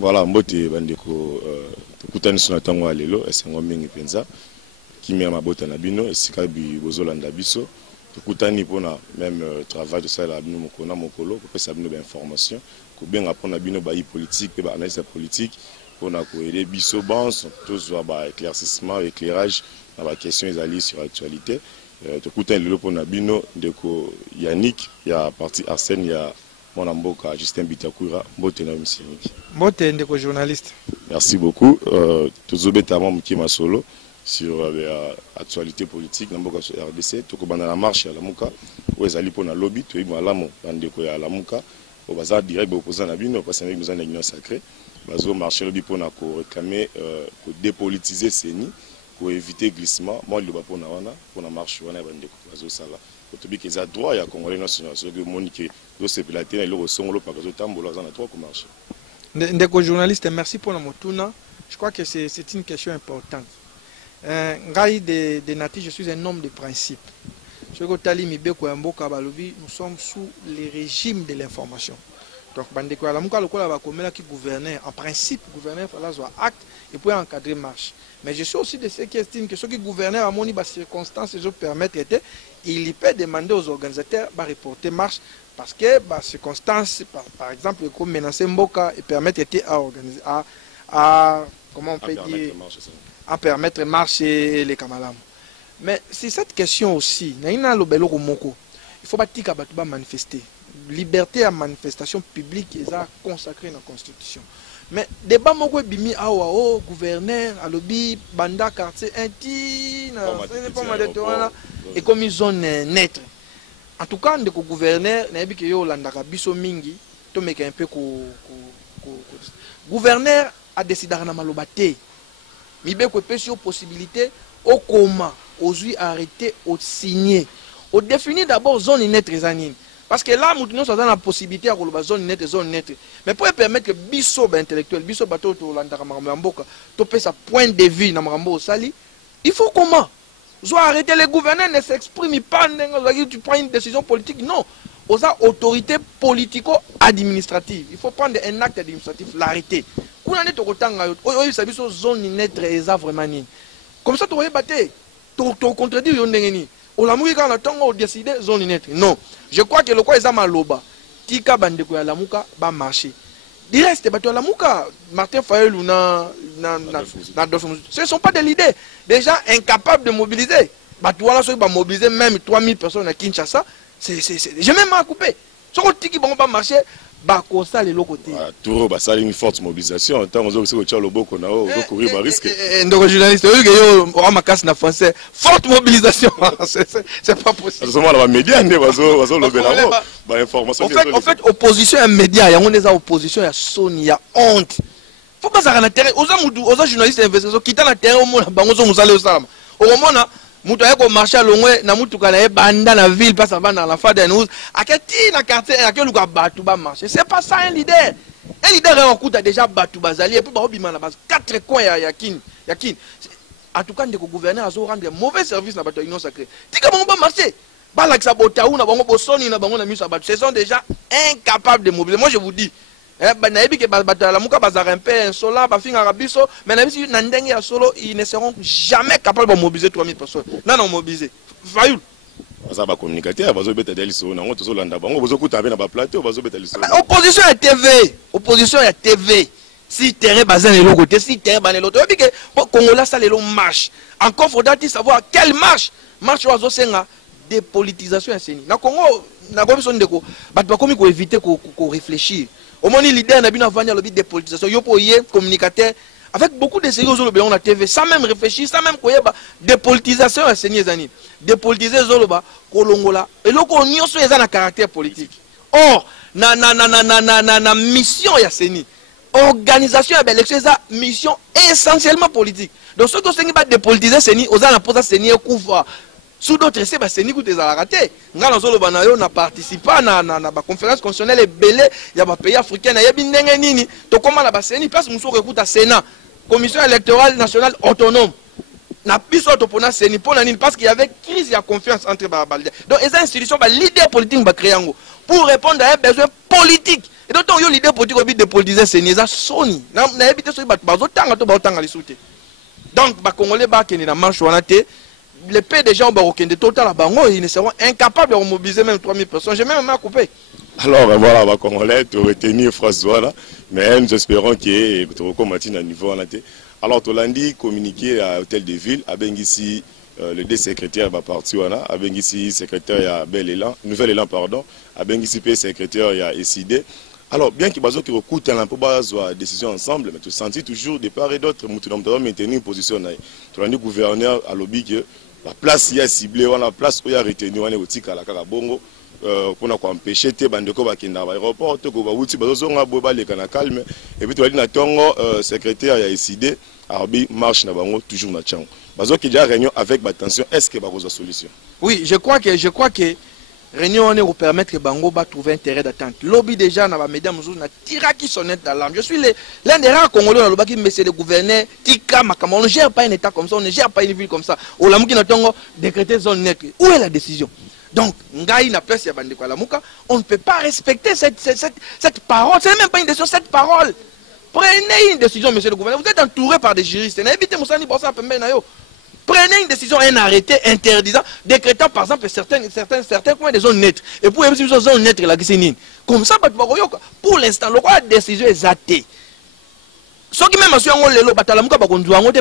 Voilà, mbote bandeko tukutani sona tango alelo esengo mingi penza kimia mabota na bino esika bi bozolanda biso tukutani pona même travail de ça la bino mokona mokolo ko pesa bino ba information ko benga pona bino ba politique pe ba analyse politique pona ko aider biso bans tous ba éclaircissement éclairage na ba question ezali sur actualité tukutani lelo pona bino ndeko Yannick ya parti Arsène ya mon amboka Justin Bitakura mbote na msingi mbote ndeko journaliste. Merci beaucoup. Tozobetama mukima solo sur actualité politique na mboka RDC tokobana la marche ya Lamuka ezali pona lobby to malamu bandeko ya Lamuka au bazar direct opposant na bino parce que nous en union sacrée bazo marcher lobby pona ko réclamer ko dépolitiser CENI pour éviter glissement moi le ba pona wana pona marche wana bandeko bazo sala tobi que za droit ya congolais national ce que monique do se pilater le songolo pa bazo tambola za na trois ko marcher. Ndeko journaliste, merci pour la motuna. Je crois que c'est une question importante. Ngai de Nati, je suis un homme de principe. Nous sommes sous le régime de l'information. Donc, bandeko la muka lokola ba komela qui gouverneur, en principe, gouverneur fallait avoir acte et puis encadrer marche. Mais je suis aussi de ceux qui estiment que ceux qui gouvernent à mon circonstances et je permettre il peut demander aux organisateurs de reporter marche parce que bah, circonstances, par exemple, comme menacer Mboka et permettre à organiser, comment on peut dire, à permettre marcher les Kamalam. Mais c'est cette question aussi, il faut pas manifester. Liberté à manifestation publique est consacrée dans la Constitution. Mais débat moko bimi awa o gouverneur alobi banda quartier inti et comme une zone neutre. En tout cas ndeko gouverneur na yebi ke yo landaka biso mingi to meka un peu gouverneur a décidé na maloba te. Mibe ko pesi possibilité au coma ozui arrêter au signer. Au définir d'abord zone neutre zanine. Parce que là, nous avons la possibilité de la zone nette. Mais pour permettre que Bisso intellectuel, Bisso bateau to landaka maramboka, to pe sa point de vue na marambo sali, il faut comment? Soit arrêter les gouverneurs ne s'expriment pas, tu prends une décision politique, non. Aux autorités politico-administratives, il faut prendre un acte administratif, l'arrêter. Quand on est au Kotanga, on a une zone nette et ça vraiment. Comme ça, tu vas battre, tu contredis yon. On a décidé zone nette. Non. Je crois que le quoi est à Maloba. Tika bandeko ya Lamuka va marcher. Du reste, Lamuka, Martin Fayel ou ce ne sont pas des leaders. Déjà incapables de mobiliser. Voilà ceux qui vont mobiliser même 3000 personnes à Kinshasa. J'ai même à couper. Ce qui vont pas marcher. Bakosa les côté. Tout ça une forte mobilisation. Tant on sait que le boko na courir un risque. Donc journaliste, on ma casse na français. Forte mobilisation. C'est pas possible. Seulement la média ne va le bénavo. Ba information. En fait opposition et média, il y a des opposition, il y a son, il y a honte. Faut pas ça na terrain. Aux journalistes investisseurs qui dans la terrain au monde bango zo musale au salam. Au moment là mutu ayeko marcher longwe na mutu kana e banda na ville passe avant dans la fada nous aketi na quartier akelu ka batu ba marcher c'est pas ça un leader est déjà batu bazali et puis ba obima na base quatre coins ya kin en tout cas ndeko gouverneur azo rendre mauvais service na bato union sacrée tika bango ba marcher ba la sabotaou na bango bosoni na bango na miso batu ils sont déjà incapables de mobiliser. Moi je vous dis mais ils ne seront jamais capables de mobiliser 3000 personnes. Non, mobiliser. Fayoul. Opposition à TV. Opposition à TV. Si terrain bazin est l'autre côté, si terrain bazin est l'autre côté, Congola ça les longs marches. Encore faudra-t-il savoir quelle marche. Marche oiseau senga dépolitisation à Séni. Na Congo, na besoin de quoi. Bah tu vas comme éviter qu'on réfléchir. Au moins, l'idée n'a pas de lobby de politisation. Il y a communicateur avec beaucoup de sérieux sur la TV, sans même réfléchir, sans même qu'il y ait des politisations à ces années. Dépolitiser Zoloba, Kolongola, et là, on y a un caractère politique. Or, na mission ya Seni, organisation ya l'élection, c'est une mission essentiellement politique. Donc, ceux qui sont dépolitisés Seni, aux gens qui Seni et Koufa. Sous d'autres, c'est une chose à rater. Nous avons participé à la conférence constitutionnelle et belé, il y a des pays africains, il y a des pays qui comment la Séni, place nous sommes à Sénat, Commission électorale nationale autonome. N'a plus d'autre Séni parce qu'il y avait crise de confiance entre les Balde. Donc, les institutions, les leaders politiques créés pour répondre à un besoin politique. Et donc yo l'idée politique de politiser c'est neza soni na éviter so bazo tanga to ba tanga lisute. Donc ba congolais ba kende na marche wana te les pays des gens au kende total bango ils ne seront incapables de mobiliser même 3000 personnes. J'ai même à couper. Alors voilà, les Congolais tu retenir François là, mais nous espérons que tu recommences à niveau en été. Alors tu l'as dit communiqué à Hôtel de Ville avec ici le deux secrétaires va partir là, avec ici secrétaire il y a Bel Élan, Nouvel Élan pardon, avec ici secrétaire il y a SID. Alors bien qu'il y ait recoute un peu de décision ensemble, mais tu sens toujours de part et d'autre, tu dois maintenir une position. Tu l'as dit gouverneur à lobby que la place y a ciblée, la place où il y a retenu, on est au tika la Carabongo. Pour empêcher tes bandeko bakenda à l'aéroport, tu vas outi bazonga boba les kana calme et puis tu vas dire na tongo secrétaire ya décidé arbi marche na bango toujours na tchango. Bazo qui déjà réunion avec attention, est-ce que bakoza solution? Oui, je crois que réunion on est pour permettre que bango ba trouver intérêt d'attente. Lobby déjà na ba médias mususu na tiraki sonnette d'alarme. Je suis l'un des rares Congolais dans le baki monsieur le gouverneur tika makama on ne gère pas un état comme ça, on ne gère pas une ville comme ça. Au lamuki na tongo décréter zone neutre. Où est la décision? Donc, Ngaï n'a place Yabandeko Alamuka, on ne peut pas respecter cette parole. Ce n'est même pas une décision, cette parole. Prenez une décision, monsieur le gouverneur. Vous êtes entouré par des juristes. Prenez une décision, un arrêté interdisant, décrétant par exemple certains coins des zones neutres. Et pour les zones neutres, comme ça, pour l'instant, le la décision est zatée. Ce qui même assuré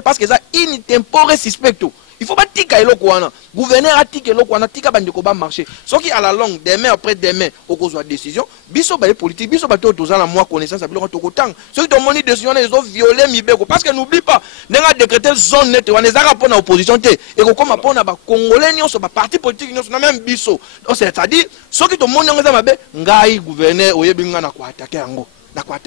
parce que ça, il tempore suspecto. Il faut pas tika eloko wana. Gouverneur a tika eloko wana, tika bandeko ba marcher. Ce qui à la longue, demain après demain, au cause de décision, biso ba politique, biso ba tous à la moi connaissance à biloko tokotang. Ceux qui ont moni décision, ils ont violé Mibeko parce que n'oublie pas, n'enga décréter zone nette, on les a rapport à opposition té et comme apport na ba congolais nyonso ba parti politique nyonso na même biso. Donc c'est-à-dire ceux qui ont moni nga mabe, ngai gouverneur oyebinga na ko attaquer yango.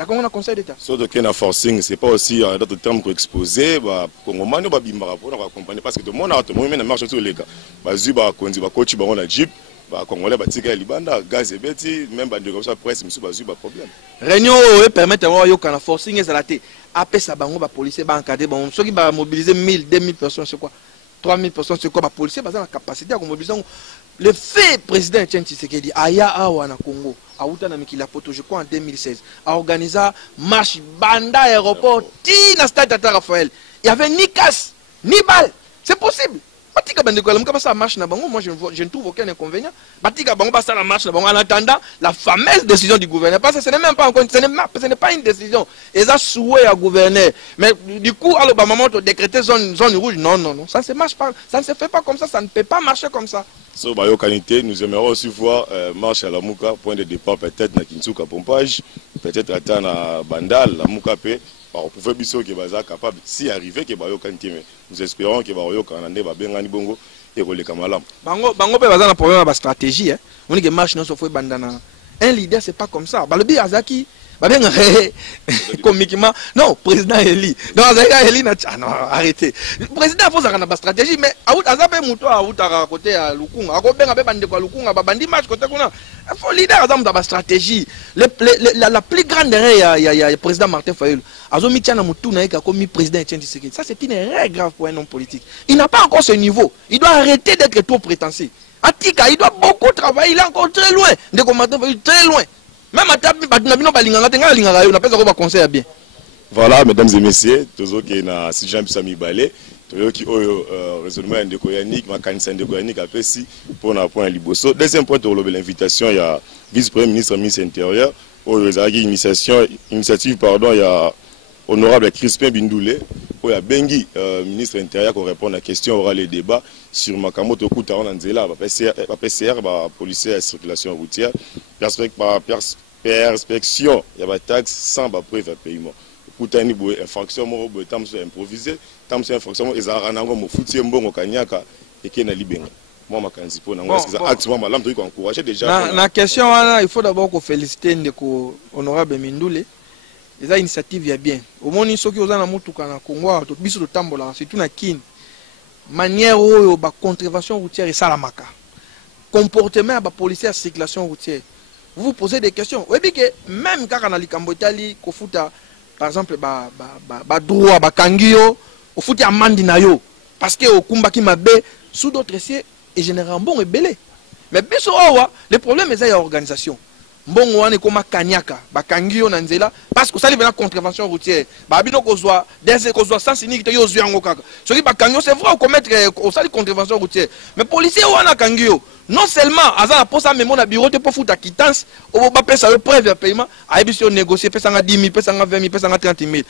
On a conseil d'État. Sauf que le forcing, ce n'est pas aussi d'autres termes qu'on exposé. Congomani va bimara pour accompagner parce que tout le monde a tout le monde marche sur les gars. Bazuba kondi ba coach ba on a jeep, ba congolais ba tika libanda, gaz et beti, même ba de comme ça presse monsieur bazuba problème. Réunion permet à yo kana forcing est zalaté. Après ça bango ba policier ba encadrer bon ceux qui va mobiliser 1000, 2000 personnes c'est quoi? 3000 personnes c'est quoi ba policier ba la capacité à mobiliser. Le fait président Etienne Tshisekedi aya awa na Congo Aouta na Mikila Poto, je crois en 2016, a organisé marche banda aéroport na stade Tata Raphaël. Il n'y avait ni casse, ni balle. C'est possible. Marche moi je ne trouve aucun inconvénient. En attendant la fameuse décision du gouverneur. Parce que ce n'est même pas encore, ce n'est pas une décision. Et ça souhait à gouverner. Mais du coup, alors, maman, décréter zone rouge, non. Ça ne marche pas. Ça ne se fait pas comme ça. Ça ne peut pas marcher comme ça. So, nous aimerions aussi voir marche à la Mouka, point de départ peut-être na Kinsuka Pompage, peut-être à Bandal, la Mouka P. Vous pouvez biso que baza capable si arrivé que bayo kanti mais nous espérons que bayo kanande ba bengani bongo et ko le kamalam. Bango pe baza na problème ba stratégie hein. On dit que marche non so foi bandana. Un leader c'est pas comme ça. Ba le bi azaki comiquement non président Eli donc Eli na non arrêtez président faut ça na stratégie mais out azabe muto out à côté à Lukunga akobenga be bande kwa Lukunga ba bandi match côté kuna faut leader azam da stratégie la plus grande erreur il y a président Martin Fayulu azomi tiana mutu na eka comme président Etienne Tshisekedi ça c'est une erreur grave pour un homme politique il n'a pas encore ce niveau il doit arrêter d'être trop prétentieux Atika il doit beaucoup travailler il est encore très loin de Martin Fayulu très loin. Même voilà, mesdames et messieurs, tous ceux qui ont si j'aime ça balé, tous ceux qui ont raisonnement endécoyanique, mécanicien endécoyanique a fait si pour un point liboso. Deuxième point de l'invitation, il y a vice-premier ministre, ministre intérieur, initiative pardon, il y a honorable Crispin Bindoulé, il y a Bengi, ministre intérieur, qui répond à la question, aura les débats sur Makamoto Koutaron Anzela, PCR, policier à circulation routière, perspection, il y a des taxes sans preuve de paiement. Koutani, infraction, tam sur improvisé, tam sur infraction, ils ont un foutier bon Kanyaka et qui est libéré. Moi, ma candidature, est-ce que ça acte moi, l'homme doit encourager déjà. La question, il faut d'abord féliciter l'honorable Bindoulé. Les initiatives il y a bien. Au moins, ceux qui ont un motuka na Congo, tout biso de tambola, c'est une kin. Manière où la contravention routière et salamaka. Comportement de policier à circulation routière. Vous vous posez des questions. Oui, que même quand on a l'Ikambotali, qu'on fout par exemple, droit, kangio, au fout à mandinayo. Parce que au Kumbaki Mabe, sous d'autres essais, est généralement bon et belé. Mais biso, le problème est l'organisation. mbongo wana ekoma kanyaka bakangi yo na nzela parce que osali bena contravention routière babino kozwa des kozwa sens unique te yo ozwi yango kaka soki bakangi yo c'est vrai commettre osali contravention routière mais policier wana kangi yo non seulement aza na posa memo na bureau te po futa quittance o bapesa yo preuve ya paiement ayebi si yo négocier pesanga 10 000 pesanga 20 000 pesanga 30 000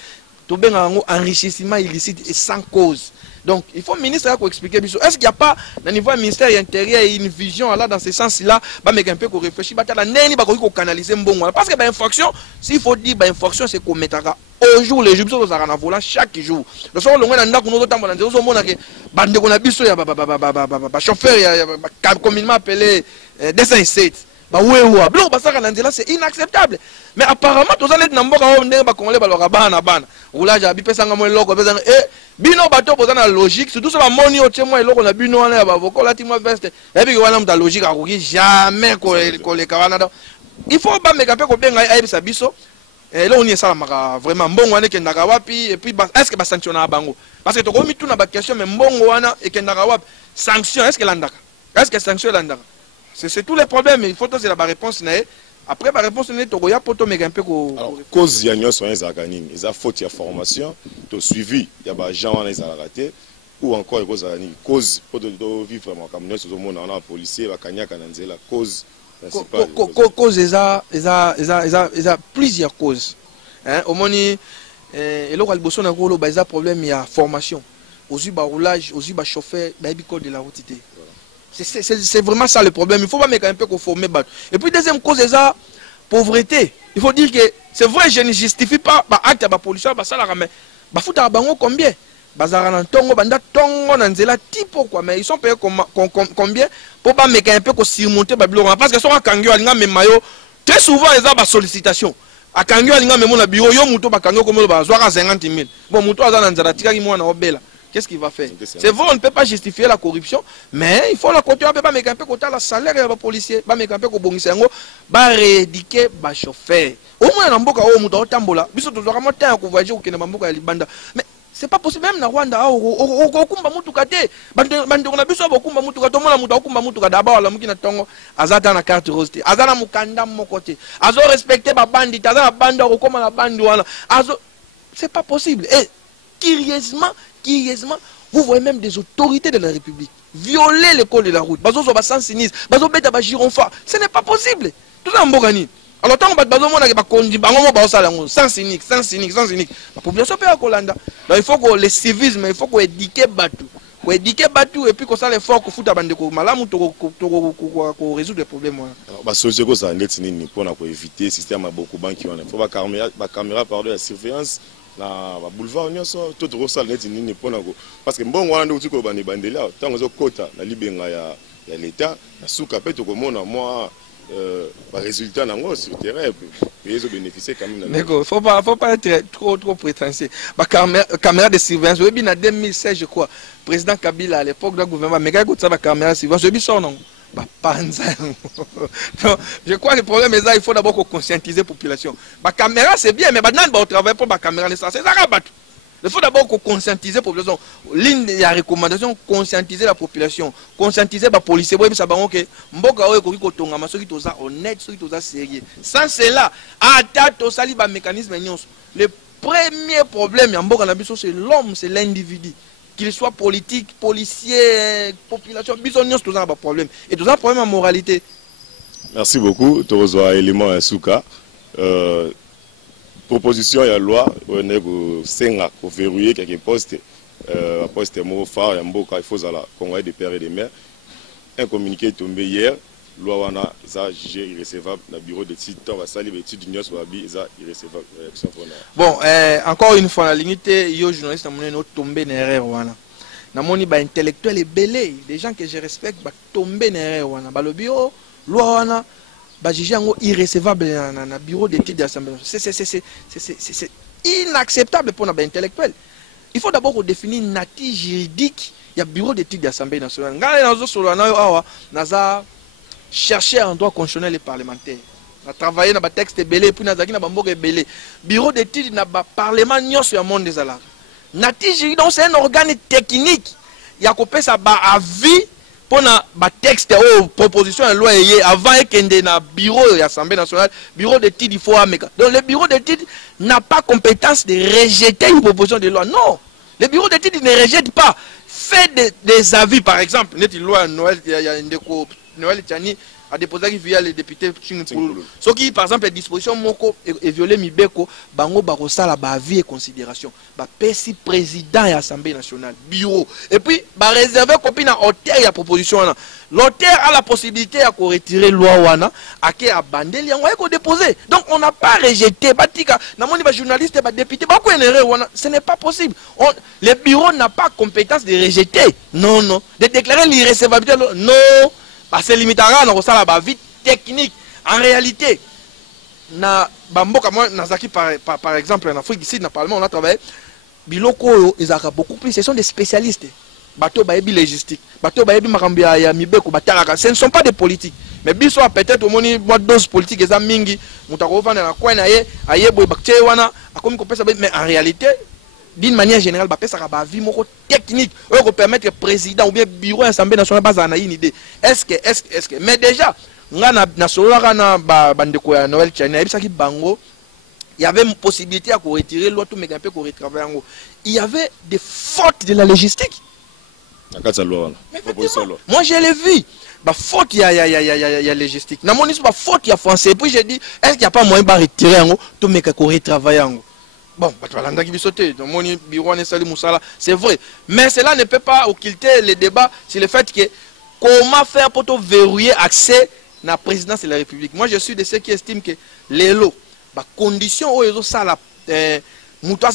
tobenga yango enrichissement illicite et sans cause. Donc, il faut le ministre expliquer. Est-ce qu'il n'y a pas, au niveau du ministère intérieur, une vision là, dans ce sens-là, bah, mais un peu qu'on réfléchit, bah, qu'on canaliser un bon. Parce que, bah, infraction, s'il faut dire, bah, infraction, c'est qu'on mettra au jour, les jours, ça va volant chaque jour. Le soir, on a un autre temps, on a un on a biso, chauffeur, communément appelé dessin 7. Bah ouais ouais, blo basaka nanzela c'est inacceptable. Mais apparemment tous allez na mboka o ndenge ba congolais ba loka bana bana. Roulage abi pesanga mo loko pesanga bino bato bozana logique surtout ça ba moni o tchemo eloko na bino wana ba vokola ti mo veste. Et puis wana mta logique akoki jamais ko le kawana. Il faut ba meka pe ko benga ayebi sa biso. Et là on y est ça maka vraiment mbongo wana kendaka wapi et puis est-ce que ba sanctionner bango parce que to ko mi tuna ba question mais mbongo wana e kendaka wapi sanction est-ce que landaka est-ce que sanction landaka. C'est tous les problèmes, il faut que la réponse. Après, la réponse n'est pas un peu. Cause il y a soins zaganine, ils ont faute de formation, de suivi, il y a des gens qui ont raté, ou encore cause pour vivre vraiment comme nous, tout le monde en a policier, la cagnac la cause principale. Cause, il y a plusieurs causes. Au moins, et là, il y a un problème, il y a formation. Aux yeux roulage, aux yeux chauffeur, il y a un code de la route. C'est vraiment ça le problème. Il faut pas mettre un peu qu'on forme. Et puis deuxième cause, c'est la pauvreté. Il faut dire que c'est vrai, je ne justifie pas l'acte de la pollution, mais combien mais ils sont payés combien pour pas mettre un peu qu'on surmonter parce que sur Kangyo très souvent ils ont des sollicitations. À Kangyo mon bureau yo muto ba Kangyo comme ba 50 000. Bon muto aza na nzala tika ki mwana obela. Qu'est-ce qu'il va faire? C'est vrai, on ne peut pas justifier la corruption, mais il faut la continuer, on ne peut pas mettre un peu côté la salaire des policiers, pas mettre un peu au bon sango, pas rééduquer les chauffeurs. Au moins, on peut pas tambola, biso to vraiment temps qu'on voyage ou que na ya libanda. Mais c'est pas possible même na Rwanda au kumba mutu kate. Bando na biso kumba mutu kato mona mutu kumba mutu kada ba la mukina tongo azata na carte rose. Azana mukanda mo côté. Azo respecter ba bandi, azana banda ko koma na bandi wana. Azo c'est pas possible. Et curieusement, vous voyez même des autorités de la République violer le code de la route. Bazo so ba sans sinistre, bazo beta ba gironfa. Ce n'est pas possible. Tout ça mbogani. Alors tant que bazo mona ba kondi bango ba osala ngo sans cynique. La population peut kolanda. Donc il faut que le civisme, il faut qu'on éduque batu. Qu'on éduque batu et puis qu'on ça l'effort qu'on fout à bande ko malamu to résoudre les problèmes. Alors ba solution ko ça net nini pour éviter système à beaucoup banki on. Il faut ba caméra par de la surveillance. Na boulevard nyonso tout rosal net nini pona ko parce que mbongo wana ndiko ko bande bandela tango zo kota na libenga ya l'état na suka pe to ko mona moi ba résultat nango sur terrain et ils ont bénéficié quand même. Mais faut pas être trop prétentieux. Ba caméra de surveillance oui na 2016 je crois président Kabila à l'époque du gouvernement mais quand ça ba caméra de surveillance oui son non. Je crois que le problème est là, il faut d'abord conscientiser la population. La caméra c'est bien, mais maintenant on travaille pour la caméra, c'est ça. Il faut d'abord conscientiser la population. L'une des recommandations, conscientiser la population, conscientiser les policiers. Vous savez que Mboka ceux qui sont honnêtes, ceux qui sont sérieux. Sans cela, à mécanisme. Le premier problème, c'est l'homme, c'est l'individu. Qu'il soit politique, policier, population, bisognos, tout ça a un problème. Et tout ça a un problème en moralité. Merci beaucoup. Tu as un élément à Souka. Proposition et loi, on est pour verrouiller quelques postes. Poste mot phare, il faut convoyer des pères et des mères. Un communiqué est tombé hier. Loi wana ça jugé irrécevable le bureau d'études on va saluer l'étude d'union sur abi ça irrécevable réaction bon encore une fois la limité yo journaliste na monene tomber na erreur wana na moni ba intellectuel et belé des gens que je respecte ba tomber na erreur wana ba lobi o loi wana ba jugé ngo irrécevable na bureau d'études d'assemblée c'est inacceptable pour na ba intellectuel. Il faut d'abord définir une nature juridique il y a bureau d'études d'assemblée nationale ngale nazo solo na yo awa naza chercher un droit constitutionnel et parlementaire. On a travaillé dans le texte belé, puis on a travaillé dans le belé. Bureau d'études dans le parlement, sur le monde des alars. C'est un organe technique. Il y a coupé ça à vie pour na ba texte ou proposition de loi avant que na bureau de l'Assemblée nationale, bureau d'études il faut ameka. Donc le bureau d'études n'a pas compétence de rejeter une proposition de loi. Non, le bureau d'études ne rejette pas. Fait des avis, par exemple, net loi Noël, il y a une Noël Tchani a déposé via les députés Tchingpoulou. Ce qui, par exemple, les dispositions moko et violé Mibeko, bango barossa la avis et considération. Ba pesi président et Assemblée nationale, bureau. Et puis, ba réserver copie na auteur et la proposition là. L'auteur a la possibilité à retirer loi wana, à qui a bandé li ko déposer. Donc on n'a pas rejeté batika na moni ba journaliste ba député ba ko énervé wana, ce n'est pas possible. Le bureau n'a pas compétence de rejeter. Non non, de déclarer l'irrecevabilité non. Parce que limitara na kosala ba vite technique. En réalité, na bamboka moi nazaki par exemple en Afrique ici, na Parlement on a travaillé biloko ils ont beaucoup plus, ce sont des spécialistes. Bateau baebi logistique, bateau baebi makambi ya mibeko bataraka, ce ne sont pas des politiques. Mais biso peut-être au moni moi dose politique eza mingi, mutako vanda na kwa na ye ayebo bakche wana akomi kopesa mais en réalité d'une manière générale, ça va vie technique, pour permettre le président ou bien bureau de l'Assemblée nationale pas une idée. Est-ce que, mais déjà, Noël il y avait une possibilité à retirer l'autre, mais il y avait des fautes de la logistique. Moi, je l'ai vu. Faute, il y a logistique. Dans mon histoire, faute, il y a français. Et puis, j'ai dit, est-ce qu'il n'y a pas moyen de retirer tout, mais qu'il retravailler? Bon, c'est vrai. Mais cela ne peut pas occulter le débat sur le fait que comment faire pour verrouiller l'accès à la présidence de la République. Moi, je suis de ceux qui estiment que les lots, les conditions où ils ont ça,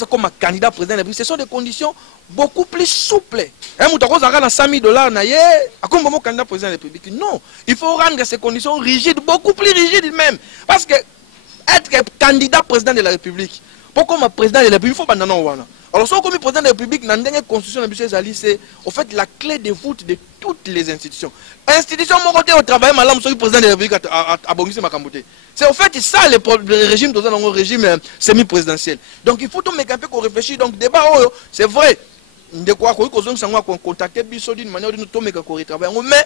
comme candidat président de la République, ce sont des conditions beaucoup plus souples. Un moutako a 100 000 $, comme candidat président de la République. Non, il faut rendre ces conditions rigides, beaucoup plus rigides même. Parce que être candidat président de la République, pourquoi le président de la République, il faut pas non. Alors, si comme président de la République, dans la constitution de c'est en fait la clé de voûte de toutes les institutions. Institution, mon côté, au travail, madame, le président de la République a bonissé ma camboté. C'est en fait ça le régime, dans un régime semi-présidentiel. Donc, il faut tout mettre un peu qu'on réfléchisse. Donc, débat, c'est vrai. De quoi qu'on contacte d'une manière de nous tomber qu'on retravaille. Mais,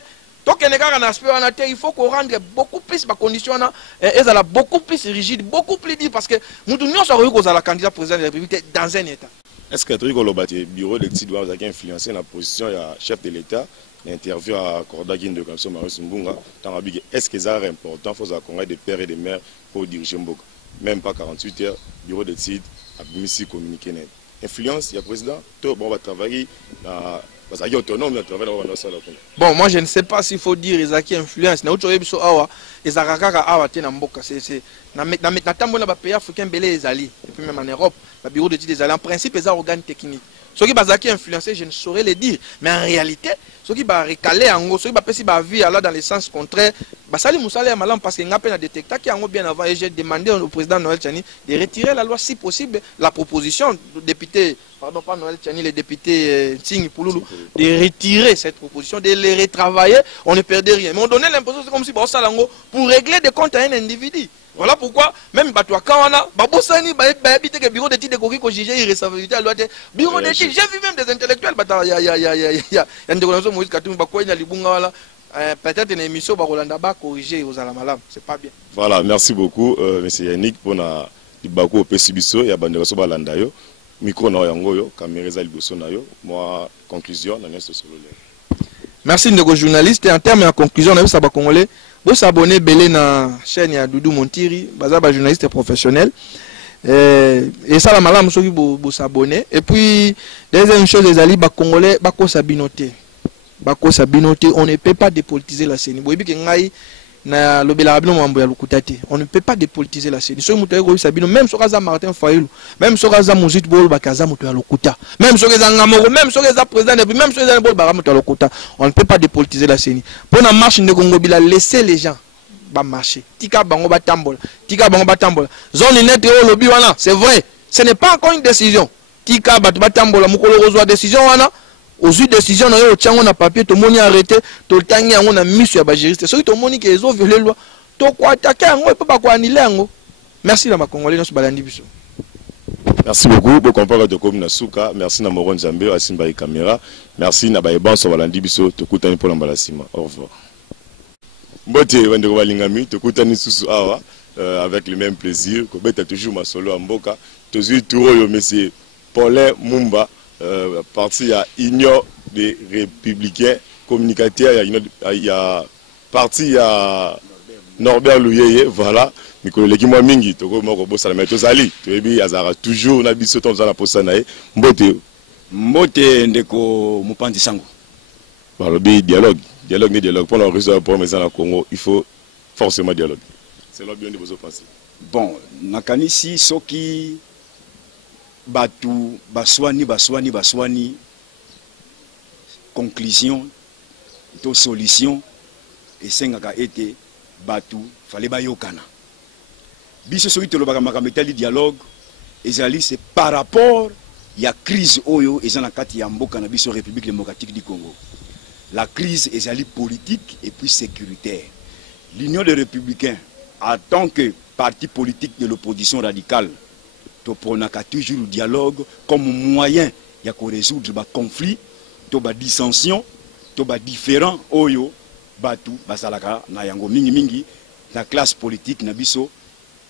il faut qu'on rende beaucoup plus ma condition et beaucoup plus rigide, beaucoup plus dit parce que nous devons la candidat président de la République dans un état. Est-ce que le bureau d'études doit influencer la position du chef de l'État, l'interview à Kordagin de Kamso Marius Mbunga, est-ce que c'est important, il faut qu'on ait des pères et des mères pour diriger Mboka? Même pas 48 heures, bureau d'études a mis communiqué. Influence, il y a président, tout bon va travailler. Bon, moi je ne sais pas s'il faut dire Isaki influence. Na uchoye biso awa, ezakaka awa te na mboka. C'est na tambo na ba pays africain belé ezali et puis même en Europe, le bureau d'études ezali en principe les organes techniques. Ceux qui bazaki influencé, je ne saurais le dire, mais en réalité, ceux qui ba recaler en gros, ceux qui ba pesi ba vie là dans le sens contraire, ba sali musala malam parce que ngapé na détecta qui en bien avant et j'ai demandé au président Noël Tchani de retirer la loi si possible, la proposition du député pardon, pas Noël Tchani, les députés Tchingpoulou, de retirer cette proposition, de les retravailler, on ne perdait rien. Mais on donnait l'impression, c'est comme si pour régler des comptes à un individu. Voilà pourquoi, même Batoua Kawana, Babosani, habité que bureau d'études de Koki, ko jugé irrecevabilité à l'ouate. Bureau d'études, j'ai vu même des intellectuels, il y a une déclaration Moïse Katou, Bakoy, Nalibunga, peut-être une émission, Barolanda, corriger aux Alamalam, c'est pas bien. Voilà, merci beaucoup, M. Yannick, pour la Bako Pessibiso et Abanderoso Balandayo. Micro na yangoyo, caméra za liboso na yo. Moi, conclusion, na nesto solo le. Merci ndeko journaliste. En termes de conclusion, na bisa ba congolais, vous s'abonner belé na chaîne ya Doudou Montiri, baza ba journaliste professionnel. Et ça la malam soki bo s'abonner. Et puis deuxième chose les ali ba congolais ba ko sabinoté. Ba ko sabinoté, on ne peut pas dépolitiser la CENI. Boyebi ke ngai na lobela rabino mambo ya lukutate. On ne peut pas dépolitiser la CENI. So muto ko sabino même sokaza Martin Fayulu, même sokaza Muzit Bol bakaza muto ya lukuta. Même sokaza Ngamoro, même sokaza président et puis même sokaza Bol bakaza muto ya lukuta. On ne peut pas dépolitiser la CENI. Pour la marche de Congo bila laisser les gens ba marcher. Tika bango ba tambola. Tika bango ba tambola. Zone net au lobby wana, c'est vrai. Ce n'est pas encore une décision. Tika ba tambola mukolo rozwa décision wana. Aux décisions, on a papier, tout le monde a arrêté, tout le temps, on a mis sur la juriste. Ceux qui ont dit qu'ils ont violé la loi, tout quoi attaquer, on ne peut pas quoi annuler. Merci, la Congolais, nous sommes Merci beaucoup pour comprendre de comme Nasuka. Merci na Moron Zambé à Simba Caméra. Merci na Baïban sur Valandi Biso. Te koutani pour l'embalasima. Au revoir. Mbote Wandeko Walingami. Te koutani susu awa avec le même plaisir. Kobeta toujours ma solo à Mboka. Toujours touro yo monsieur Paulin Mumba. Parti à Union des Républicains communicateurs. Il y a parti à Norbert Louyeye. Voilà. Mikolo leki mwa mingi toko moko bosa na tozali toyebi azara toujours na biso tonza na posa na ye mbote ndeko Mopanzi Sango balobi dialogue pour la résoudre pour mes na Congo il faut forcément dialogue c'est là bien de vous penser bon nakanisi soki batu baswani conclusion to solution esengaka ete batu fallait bayokana biso soki tolobaka makambo etali dialogue ezali c'est par rapport ya crise oyo eza na kati ya mboka na biso République démocratique du Congo. La crise ezali politique et puis sécuritaire. L'Union des Républicains en tant que parti politique de l'opposition radicale to pronaka toujours le dialogue comme moyen ya ko résoudre ba conflit to ba dissension to ba différent oyo batu basalaka na yango mingi na classe politique na biso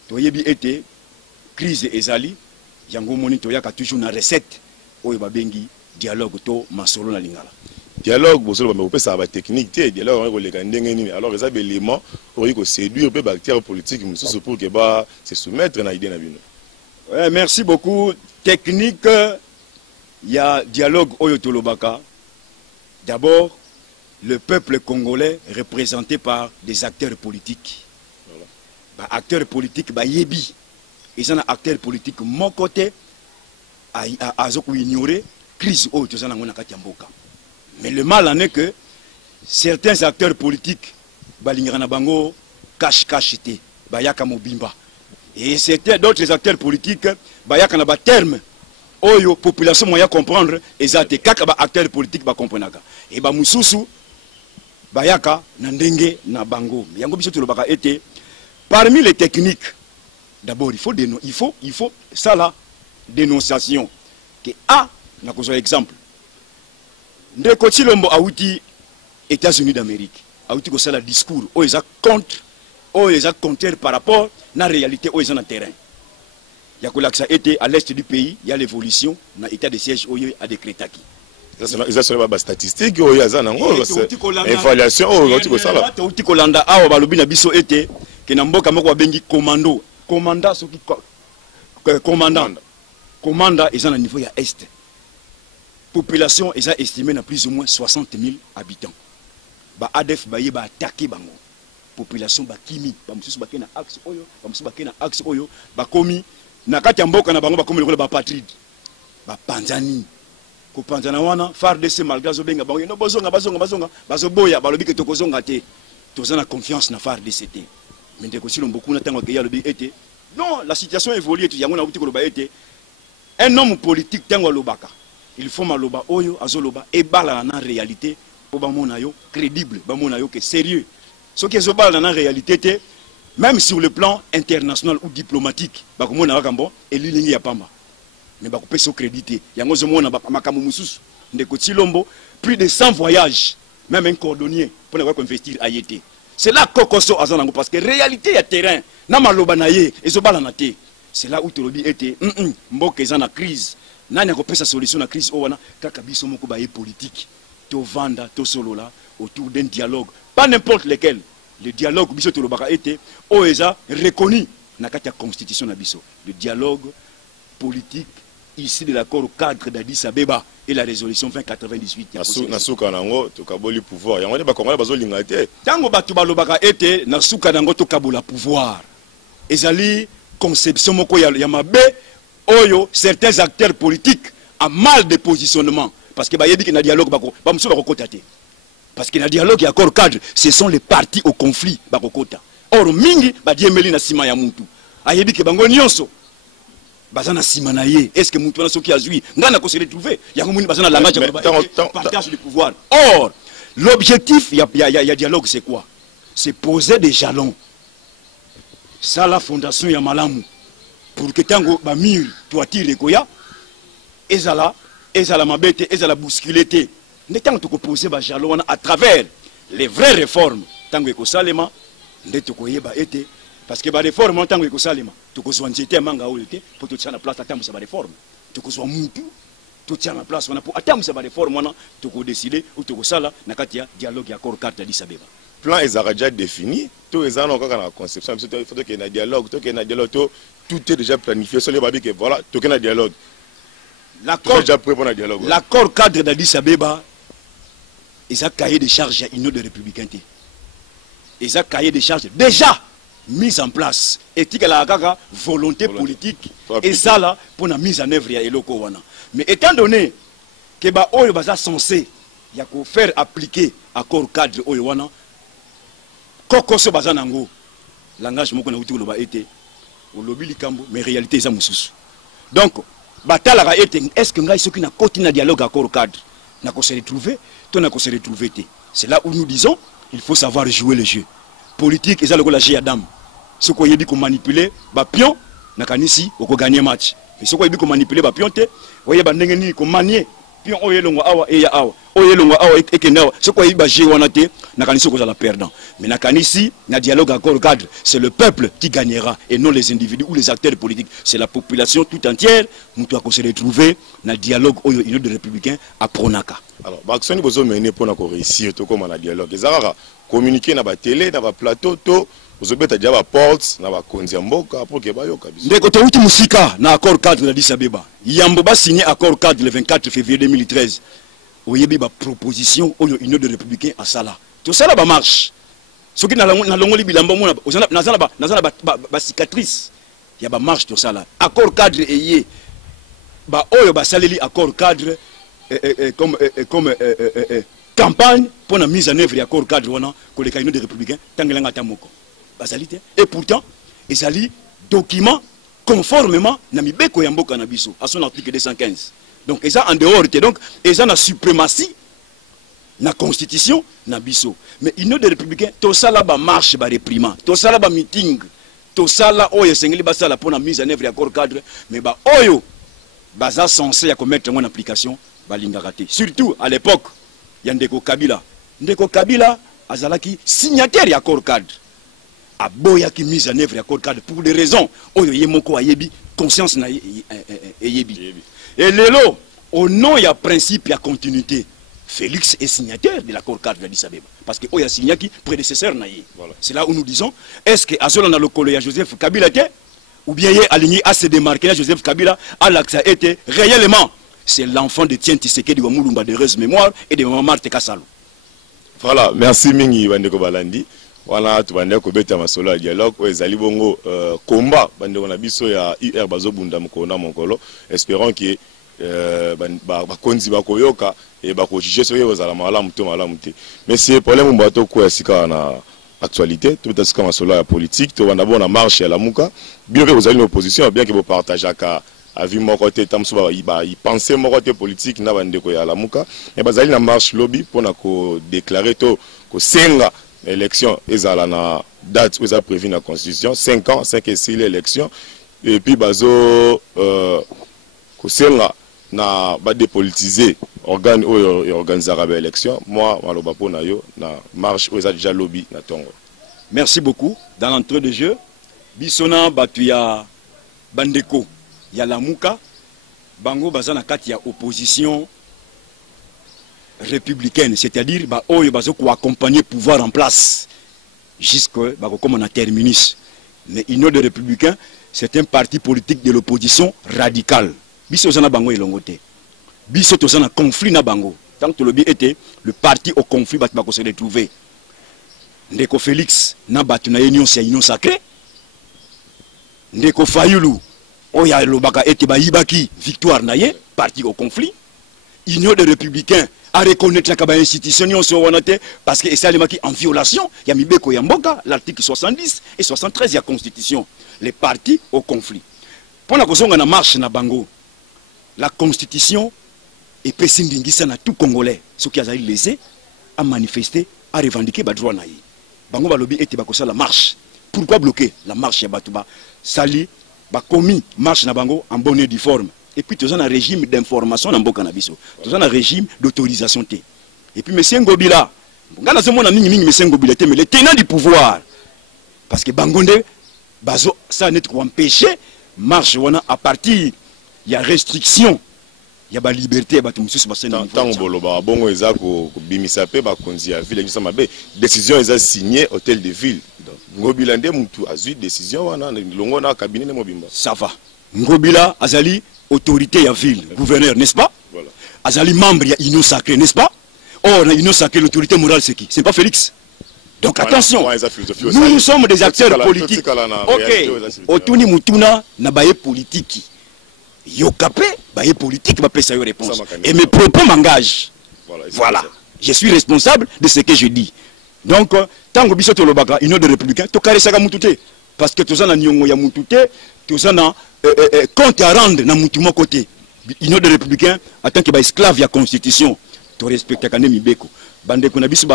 toyebi ete crise ezali yango moni toyaka toujours na recette oyo babengi dialogue to masolo na lingala dialogue bosolo ba pesa ba technique te dialogue ko leka ndenge nini alors eza belément oyo ko séduire pe ba acteur politique mususu pour que ba se soumettre na idée na bino. Merci beaucoup. Technique ya dialogue oyo tolobaka d'abord le peuple congolais représenté par des acteurs politiques. Acteurs politiques yebi ils ont un acteur politique mon côté à ignorer crise au mboka. Mais le mal en est que certains acteurs politiques balingana bango cache bayaka mobimba et certains d'autres acteurs politiques bayaka na ba terme oyo population moya comprendre ezate kaka ba acteurs politiques ba comprenaka et ba mususu bayaka na ndenge na bango yango biso tolobaka ete parmi les techniques, d'abord il faut ça là, dénonciation. Que n'a qu'un exemple. Ndeko Chilombo Aouti, États-Unis d'Amérique, Aouti ça le discours, où ils ont contre par rapport à la réalité où ils ont un terrain. Il y a que ça été à l'est du pays, il y a l'évolution, dans l'état de siège où il y a des crétaki. Ça c'est pas statistique, il y a ça évaluation, il y a ça là. Aouti Kolanda, balobi na biso été. Que Namboka moko bengi commando soki commandant ils ont un niveau ya est population ils ont estimé na plus ou moins 60 000 habitants ba ADF ba yeba attaquer bango population ba kimi ba mususu ba kena axe oyo ba mususu ba kena axe oyo ba komi na kati ya mboka na bango ba komi ba patride ba panzani ko panzana wana FARDC malgré zo benga bango no bazonga bazoboya balobi ke tokozonga te tozana confiance na FARDC te. Mais beaucoup de non, la situation évolue. Un homme politique, il faut maloba oyo azoloba et bala na réalité pour bamonayo crédible, bamonayo que sérieux. Ce qui est bala na réalité, même sur le plan international ou diplomatique, bakomona wakambo et lilingi ya pamba. Mais bakopé so crédité. Yango zomona makambo mususu ndeko Tshilombo plus de 100 voyages, même un cordonnier pour ne pas investir à Yété. C'est là Kokoso Azanango parce que réalité ya terrain na maloba na ye ezobala na te. C'est là où tolobi était mboka eza na crise. Nani akopesa solution na crise owana kaka biso moko ba politique. To vanda to solola autour d'un dialogue, pas n'importe lequel. Le dialogue biso tolobaka était oeza reconnu na kati ya constitution na biso. Le dialogue politique ici de l'accord cadre d'Addis Abeba et la résolution 2098. Nasuka nango to kaboli pouvoir. Yango ba Congolais bazolinga te. Tango batu balobaka ete nasuka nango to kabola pouvoir. Ezali conception moko ya mabe oyo certains acteurs politiques a mal de positionnement parce que ba yebi que na dialogue ba musu ba kokota te. Parce que na dialogue ya accord cadre, ce sont les partis au conflit ba kokota. Or mingi ba diemeli na sima ya muntu. Ayebi que bango nyonso bazana simanaye est-ce que mutu na soki azui ngana ko se retrouver yango muni bazana langage partage du pouvoir. Or l'objectif ya dialogue c'est quoi? C'est poser des jalons. Ça la fondation ya malamu pour que tango ba mur toiture koya ezala mabete ezala bousculete ne tango to poser ba jalon wana à travers les vraies réformes tango ko salema nde to koyeba ete parce que ba réforme tango ko salema to ko zwanjete manga olete pour to tsana place tango sa ba réforme to ko zwa mutu to tsana place wana pour tango sa ba réforme wana to ko décider ou to ko sala na kati ya dialogue ya accord carte d'Addis Abeba. Plan est déjà défini, tout est encore dans la conception, il faut qu'il y ait un dialogue, tout est déjà planifié, sur les babis que voilà, tout est un dialogue. L'accord déjà prêt pour un dialogue. L'accord cadre d'Addis Abeba, ils ont cahier de charges à une de républicainité. Ils ont cahier de charges déjà mis en place. Et il y a la volonté politique et ça là pour la mise en œuvre ya wana. Mais étant donné que ba oyo baza censé ya ko faire appliquer accord cadre oyo wana kokoso bazanango langage moko na uti loba ete au lobby likambo mais réalité eza mususu. Donc batala ka ete est-ce que ngai soki na koti na dialogue accord cadre na ko se retrouver to na ko se retrouver te. C'est là où nous disons il faut savoir jouer le jeu. Politique eza lokola jeu ya dame. Ce ko yebi ko manipuler ba pion na kanisi ko gagner match. Mais ce ko yebi ko manipuler ba pion te, oyeba ndenge ni ko manier pion oyelongo awa e ya awa. Oyelongo awa ekenawa. Ce ko yebi ba jeu wana te na kanisi ko za la perdant. Mais na kanisi na dialogue accord cadre, c'est le peuple qui gagnera et non les individus ou les acteurs politiques. C'est la population tout entière nous doit se retrouver na dialogue oyo union de républicains à Pronaka. Alors, l'action que vous menez pour réussir, tout comme un dialogue. Ils ont communiqué dans la télé, dans le plateau, vous avez déjà la porte, dans la konziamboka, pour que vous ayez. Dès que tu as musika na accord cadre d'Addis Abeba, Yamboba signé accord cadre le 24 février 2013. Vous avez une proposition au union de républicains à Sala. Tout ça là marche. Ce qui n'a pas bilamba mona, na cicatrice. Il y a ba marche tout ça là. Accord cadre et ba oyo ba saleli accord cadre comme campagne pour la mise en œuvre de l'accord cadre que les union des républicains tangelanga tamoko bazalité et pourtant ils allaient document conformément na mibeko ya mboka na biso à son article 215. Donc ils ont en dehors donc ils ont la suprématie na constitution na biso. Mais union des républicains tout ça là ba marche ba réprimand tout ça là ba meeting tout ça là oyo sengeli ba sala pour la mise en œuvre de l'accord cadre mais ba oyo baza censé commettre en application balingaraté. Surtout à l'époque, il y a Ndeko Kabila. Ndeko Kabila azalaki signataire de l'accord cadre. A boya qui mise en œuvre l'accord cadre pour des raisons. Oyo yemoko ayebi conscience na yebi. Et lelo au nom il y a principe il y a continuité. Félix est signataire de l'accord cadre d'Addis Abeba parce que oyo a signé qui prédécesseur na ye. Voilà. C'est là où nous disons est-ce que azola na lokolo ya Joseph Kabila te ou bien il est aligné à se démarquer Joseph Kabila à l'accès était réellement c'est l'enfant de Tien Tshisekedi de Wamulumba de heureuse mémoire et de Maman Marthe Kassalo. Voilà, merci Mingi Bandeko Balandi. Voilà, tu vas ko beta masolo ya dialogue o ezali bongo combat bandeko na biso ya IR bazo bunda mukona mokolo. Espérons que ba konzi ba koyoka et ba ko juger soyo bazala malamu to malamu te. Mais c'est problème mbato ko esika na actualité, tout est comme masolo ya politique, to wana bona marche ya la muka. Bien que vous allez une opposition, bien que vous partagez à vie mon côté tamsuba il penser mon côté politique na bandeko ya lamuka et bazali na marche lobby pour na ko déclarer to ko senga élection ezala na date où ça prévu na constitution 5 ans 5 et 6 l'élection et puis bazo ko senga na ba dépolitiser organe ou organiser la élection moi maloba pona yo na marche où ça déjà lobby na tongo. Merci beaucoup. Dans l'entrée de jeu bisona batuya bandeko ya lamuka bango bazana kati ya opposition républicaine, c'est-à-dire ba oyo bazo ko accompagner pouvoir en place jusque ba comme on a terminus. Mais union des républicains, c'est un parti politique de l'opposition radicale. Biso zana bango elongote. Biso to zana conflit na bango. Tant que le bi était le parti au conflit ba ko se retrouver. Ndeko Félix na batu na union c'est union sacrée. Ndeko Fayulu oya lobaka ete ba yibaki victoire na ye parti au conflit. Union des républicains à reconnaître la institution sur wanate parce que c'est qui en violation il y a mibeko ya mboka l'article 70 et 73 de la constitution les partis au conflit. Pour la kozonga na marche na bango la constitution et pesindingisa na tout congolais ceux qui a laissé à manifester à revendiquer ba droit na ye. Bango ba lobby ete ba la marche. Pourquoi bloquer la marche ya batuba sali ba commis marche na bango en bonne et due forme. Et puis tous un régime d'information dans Mboka na biso. Tous un régime d'autorisation T. Et puis monsieur Ngobila, ngana ce monde mingi monsieur Ngobila mais les tenants du pouvoir. Parce que Bangonde bazo ça net ko empêcher marche wana à partir il y a restriction. Il y a la liberté, ba tumususu ba sena tant boloba bongo eza ko bimisa pe ba konzi ya ville ngisa mabe décision eza signée hôtel de ville. Ngobila nde mutu azui décision wana longo na cabinet ne mobimba. Ça va. Ngobila azali autorité ya ville, gouverneur, n'est-ce pas? Voilà. Azali membre ya Union Sacrée, n'est-ce pas? Or, la Union Sacrée, l'autorité morale, c'est qui? C'est pas Félix. Donc voilà, attention, nous sommes des acteurs politiques. Ok, Otuni Mutuna n'a pas politique. Yokapé, baye politique, va passer réponse. Et mes propos m'engagent. Voilà. Je suis responsable de ce que je dis. Donc, tant que Bissot Lobaka, Union des Républicains, tu carré ça Mutute. Parce que tu as un Nyongo ya Mutute, tu as un compte à rendre dans Mutumo côté. Union des Républicains, en tant que esclave, il y a constitution. Tu respectes la Kanemi Beko. Bande Konabisu,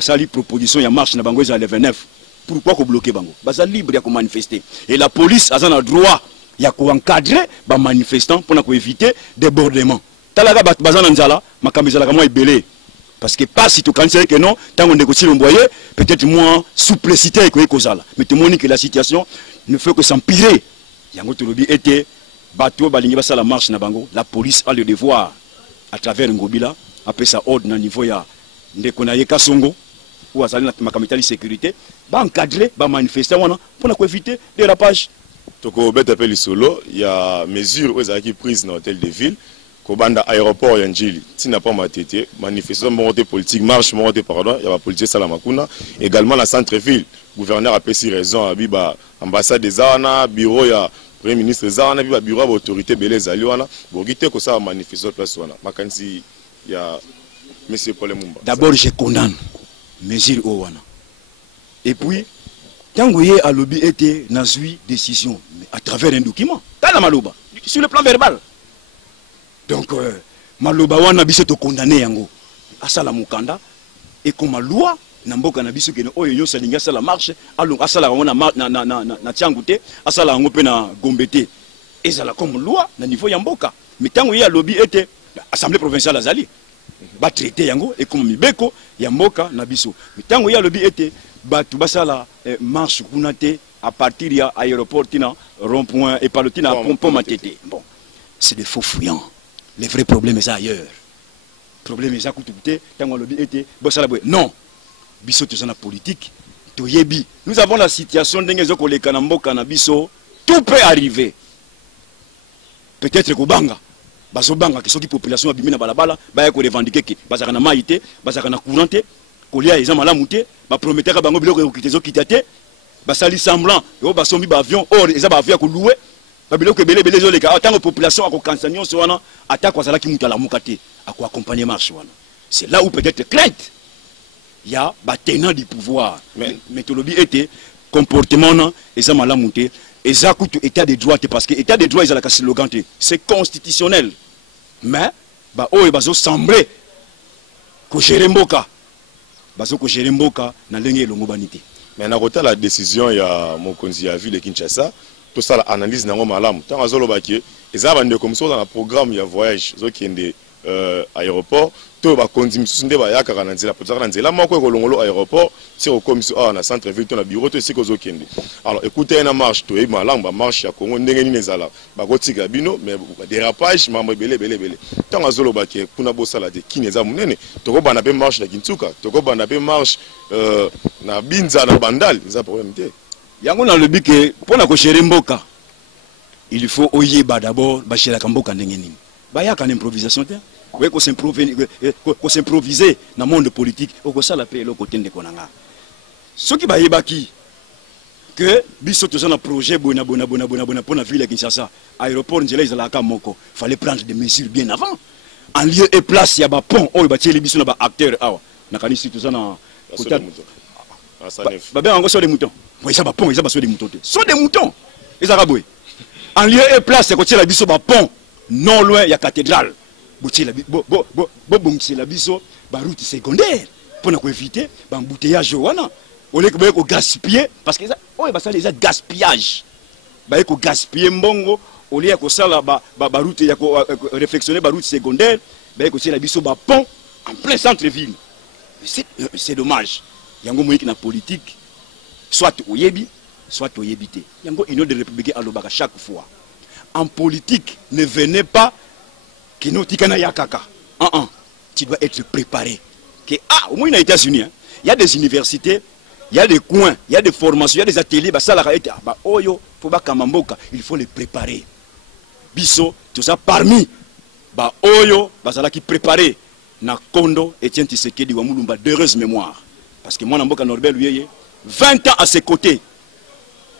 sali proposition, il y a marche dans Bango, le 29. Pourquoi qu'on bloque Bango? Ça libre, il y a qu'on manifester. Et la police a un droit, il y a qu'on encadrer les manifestants pour éviter débordement. Talaga Bazan Nzala, ma camisole est belée. Parce que pas si tu considères que non, tant qu'on négocie l'envoyé, peut-être moins souplicité que Kozala. Mais tout le monde que la situation ne fait que s'empirer. Yango Tolobi était bateau balingi basa la marche na bango, la police a le devoir à travers Ngobila après ça ordre na niveau ya ndeko na yeka songo ou azali na makamita sécurité ba encadrer ba manifester wana pour éviter des rapages. Toko bête appelle solo, il y a mesures aux acquis prises dans l'hôtel de ville. Kobanda aéroport Yanjili, si n'a pas matété, manifestation monté politique, marche monté pardon, il y a la politique Salamakuna, également la centre-ville, gouverneur a payé raison à Biba, ambassade des Zana, bureau ya premier ministre Zana, Biba bureau d'autorité Belé Zaliwana, Borgité que ça manifestation place wana. Makansi il y a monsieur Paul Mumba. D'abord je condamne mesure Owana. Et puis tant que a lobby était nazui décision à travers un document, dans Maloba, sur le plan verbal. Donc, Maloba wana biso to condamné yango. Asala mukanda et comme la loi namboka na biso keno oyo nyosa linga sala marche alonga asala wana na tiangute asala ngo pe na gombete ezala comme loi na niveau ya mboka. Mais tango ya lobby était assemblée provinciale azali ba traité yango et comme mibeko ya mboka na biso. Mais tango ya lobby était batu basala marche kunate à partir ya aéroport tina rond-point et palotina pont matete. Bon, c'est des faux fuyants. Les vrais problèmes sont ailleurs. Le problème est que non, biso tous en politique, nous avons la situation de tout peut arriver. Peut-être que Banga, Bazobanga, qui sont die population abîmée balabala, ba ko revendiquer que bazakana maïté, bazakana couranté, kolia ezama la muté, ba promettre ka bango biloko ekitezo kitate, ba sali semblant, yo ba sombi ba avion, or ezaba avion ko louer. Population c'est là où peut-être crainte. Il y a des tenants du pouvoir. Mais méthodologie était comportement et ça m'a monté. Et ça coûte état de droit parce que état de droit ils ont la slogan c'est constitutionnel. Mais il va sembler que Jeremboka na lengi longobanité. Mais na côté la décision il y a mon konzi à ville de Kinshasa. Tout ça l'analyse n'a pas malam. Tant que zolobaki, ils avaient comme ça dans le programme il y a voyage, zo qui est aéroport, tout va continuer sous des voyages car on a dit la peut-être on dit là moi quoi que aéroport, c'est au comme ça na centre ville, dans le bureau, tout c'est que zo qui est. Alors écoutez une marche, tout est malam, ba marche ya Congo ndenge ni nezala, ba kotika bino mais dérapage mambo belé. Tant que zolobaki, kuna bossa la de qui neza munene, to ko bana pe marche na Kintuka, to ko bana pe marche na Binza na Bandal, ça problème té. Yango na lobi que pour na ko gérer mboka il faut oyeba d'abord ba chéra mboka ndenge nini ba ya kan improvisation te we ko s'improviser na monde politique o ko sala pe lo côté ndeko nanga soki ba yebaki que biso to na projet bona pour na ville ya Kinshasa aéroport njela izala ka moko fallait prendre des mesures bien avant en lieu et place ya ba pont o ba tieli biso na ba acteur awa na kanisi to na côté bien encore sur les moutons. Oui, ça va pont, ils ont sur des moutons. Sur des moutons. Ils ont en lieu et place, c'est quand il y a biso ba pont, non loin il y a cathédrale. C'est la biso ba route secondaire pour nous éviter l'embouteillage wana. Au lieu que gaspiller parce que ça, oh, ça les gaspillage. ba eko gaspiller mbongo au lieu ko sala ba route ya ko réflexionner ba route secondaire ba eko tiela biso ba pont en plein centre-ville. C'est dommage. Yango moyiki na politique soit oyebi soit oyebité. Yango union des républicains alobaka chaque fois. En politique, ne venez pas que nous tikana yakaka. Tu dois être préparé. Que au moins aux États-Unis, il y a des universités, il y a des coins, il y a des formations, il y a des ateliers, il faut les préparer. Biso, tout ça parmi Oyo, qui préparé na Kondo Etienne Tshisekedi wa Mulumba d'heureuse mémoire. Parce que moi, Namboka Norbert, lui, 20 ans à ses côtés,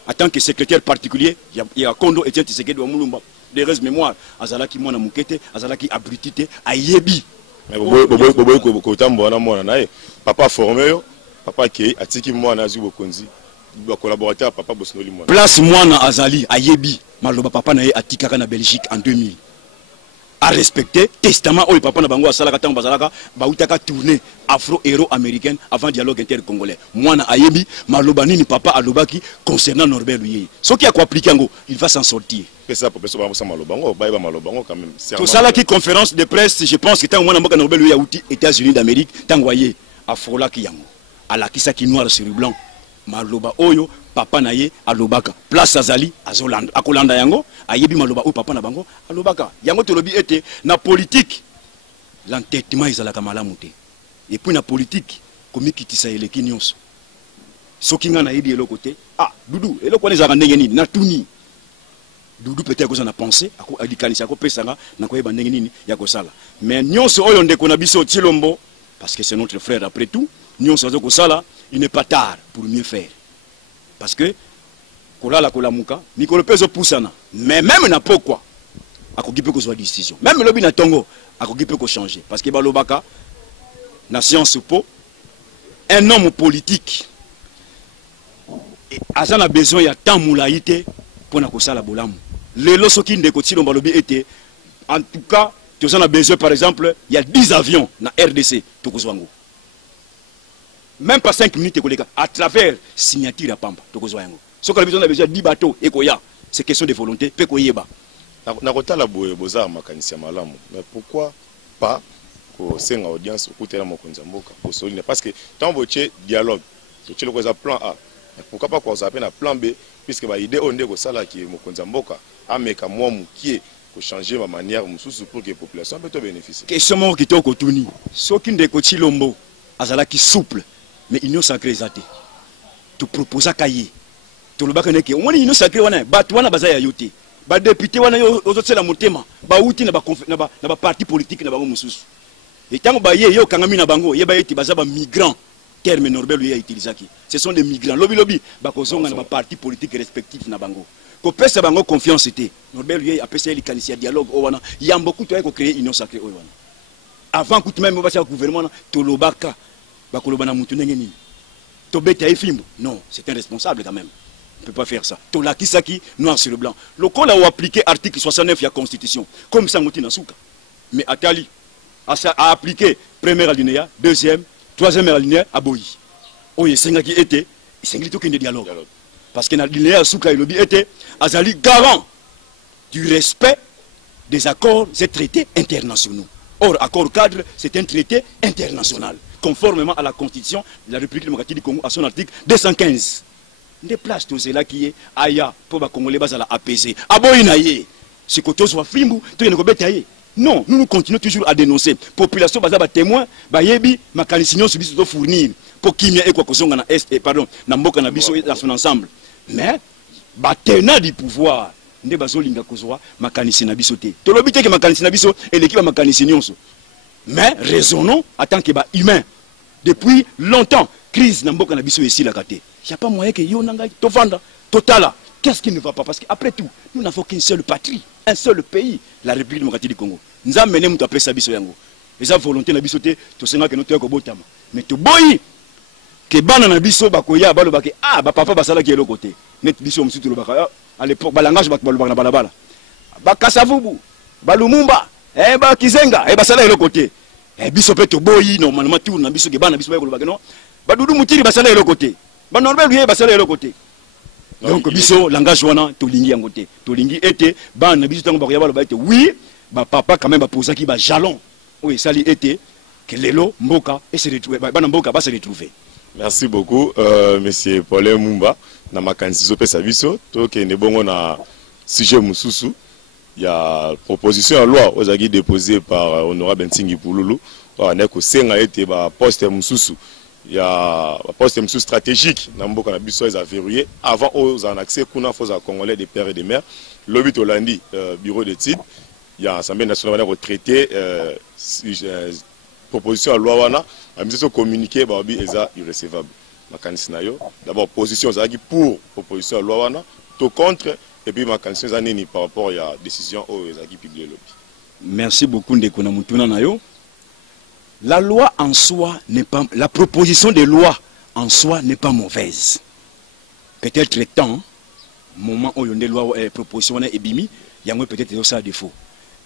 en tant que secrétaire particulier, il y a Kondo Etienne Tshisekedi wa Mulumba d'heureuse mémoire. Azalaki Mona Mukete, Azalaki Abritite, Ayebi. Papa formé, papa qui a tiki moi na zubo konzi, collaborateur papa Bosnoli moi. Place moi na Azali Ayebi, maloba papa na atikaka na Belgique en 2000. A respecter testament oyo papa na bango asalaka tango bazalaka bautaka tourner afro-héros américaine avant dialogue inter-congolais. Moi na Ayebi, maloba nini papa alobaki concernant Norbert Luyeye. Ce qui a quoi appliquer ngo, il va s'en sortir. Ça pour personne ça malobango, ba malobango quand même. Tout ça là qui conférence de presse, je pense que tant moi na mboka Norbert Luyeye outi États-Unis d'Amérique, tango aye afrola ki yango. Ala kisa ki noir sur blanc. Maloba oyo papa na ye alobaka. Place Azali azolanda akolanda yango, Ayebi maloba oyo papa na bango alobaka. Yango tolobi ete na politique l'entêtement ezalaka malamu te. Et puis na politique komikitisa eleki nyonso. Soki nga na yebi eloko te, Dudu eloko ezaka ndenge nini na tuni. Dudu peut-être que ça n'a pensé, à dikanisa ko pesanga na ko yeba ndenge nini ya ko sala. Mais nyonso oyo ndeko na biso Tshilombo parce que c'est notre frère après tout, nyonso zo ko sala, il n'est pas tard pour mieux faire. Parce que kolala kolamuka, mikolo peso pusana. Mais même na pourquoi akoki pe ko soit décision. Même lobi na tongo akoki pe ko changer parce que balobaka na science po un homme politique azana a besoin ya temps moulaïté pour na ko sala bolamu. Lelo soki ndeko Tshilombo lobi était en tout cas tu en as besoin par exemple il y a 10 avions na RDC tokozwango. Même pas 5 minutes à travers signature à Pamba tokozwango. Ce qu'on a besoin de 10 bateaux et koya, c'est question de volonté pe koyeba. Na kotala boye boza makanisi ya malamu. Mais pourquoi pas ko senga audience okutela mokonza mboka ko soline parce que tant voche dialogue, tu le quoi plan A. Pourquoi pas ko ça appelle plan B puisque ba idée onde ko sala ki mokonza mboka ameka moi mukie ko changer ma manière mususu pour que population peut bénéficier. Question mo kitoko tuni. Soki ndeko Tshilombo azala ki souple mais union sacrée zate. Tu proposes kaye. Tu le bakaneke. On union sacrée wana batu wana bazaya yote. Ba député wana yo ozotela motema ba uti na ba parti politique na bango mususu. Et tant ba ye yo kangami na bango ye ba yeti bazaba migrants. Terme Norbert lui a utilisé qui. Ce sont des migrants. Lobby ba kozonga na ba parti politique respectif na bango. Ko pesa bango confiance était. Norbert lui a pesa li kanisia dialogue o wana. Yamboku to ko créer union sacrée o wana. Avant que même ba gouvernement to lobaka ba kolobana mutu ndenge nini. To beta efimbo. Non, c'est un responsable quand même. On ne peut pas faire ça. Tola Kisaki, noir sur le blanc. Le col a appliqué l'article 69 de la Constitution, comme ça, Mouti Nasuka. Mais Atali a appliqué première alinéa, deuxième, troisième alinéa à Boyi. Oye, c'est qui était, c'est tout qui est dialogue. Parce que l'alinéa Souka et était, Azali garant du respect des accords et traités internationaux. Or, accord cadre, c'est un traité international, conformément à la Constitution de la République démocratique du Congo, à son article 215. Des places tout cela qui est aya pour les Congolais à apaiser. Aboinaye, c'est que tous soient frimou, tout est ne non, nous continuons toujours à dénoncer. Population bazaba témoin, bayebi makanisignon subis de fournir pour kimia et quoi que na est pardon, na mboka na biso dans son ensemble. Mais batena du pouvoir, nde bazolinga kozwa makanisi na biso te. Tolobi te que makanisi na biso et l'équipe makanisi nyonso. Mais raisonnons en tant que humain. Depuis longtemps, crise na mboka na biso ici la kate. Il n'y a pas moyen que Yonanga, Tovanda, Totala. Qu'est-ce qui ne va pas? Parce qu'après tout, nous n'avons qu'une seule patrie, un seul pays, la République démocratique du Congo. Nous avons mené à appeler ça biso yango. Les volonté na biso te, to senga que nous te ko botama. Mais to boyi que bana na biso bakoya balo bake ba papa basala ki eloko te. Net biso musu to baka à l'époque ba langage ba balo na balabala. Ba Kasavubu, ba Lumumba, ba Kizenga, basala eloko te. Biso pe to boyi normalement tout na biso ke bana biso ba ko baka non. Ba Dudu Mutiri basala eloko te. Ba Norbert lui basala le côté. Donc biso langage wana tolingi yango te. Tolingi été ban biso tango ba yaba ba été oui, ba papa quand même ba posa ki ba jalon. Oui, ça li été que lelo mboka et se retrouver ba mboka ba se retrouver. Merci beaucoup monsieur Paul Mumba na makanisi zo pesa biso to ke ne bongo na sujet mususu. Il y a proposition à loi aux aguilles déposée par honorable Ntingi Pululu. On a que c'est un poste mususu. Il y a un poste mususu stratégique. Nambo na biso a verrouillé avant aux en accès kuna faut à congolais des pères et des mères. Lobby Tolandi bureau d'études. Il y a l'Assemblée nationale retraité proposition à loi wana a mis au communiqué babi eza irrecevable. Makanisi na yo. D'abord position aux aguilles pour proposition à loi wana to contre. Et puis ma candidature année par rapport à la décision aux équipes publiées. Merci beaucoup Ndekona Mutuna Nayo. La loi en soi n'est pas, la proposition de loi en soi n'est pas mauvaise. Peut-être temps, moment où il y a une loi proposition est bimi, il y a peut-être ça défaut.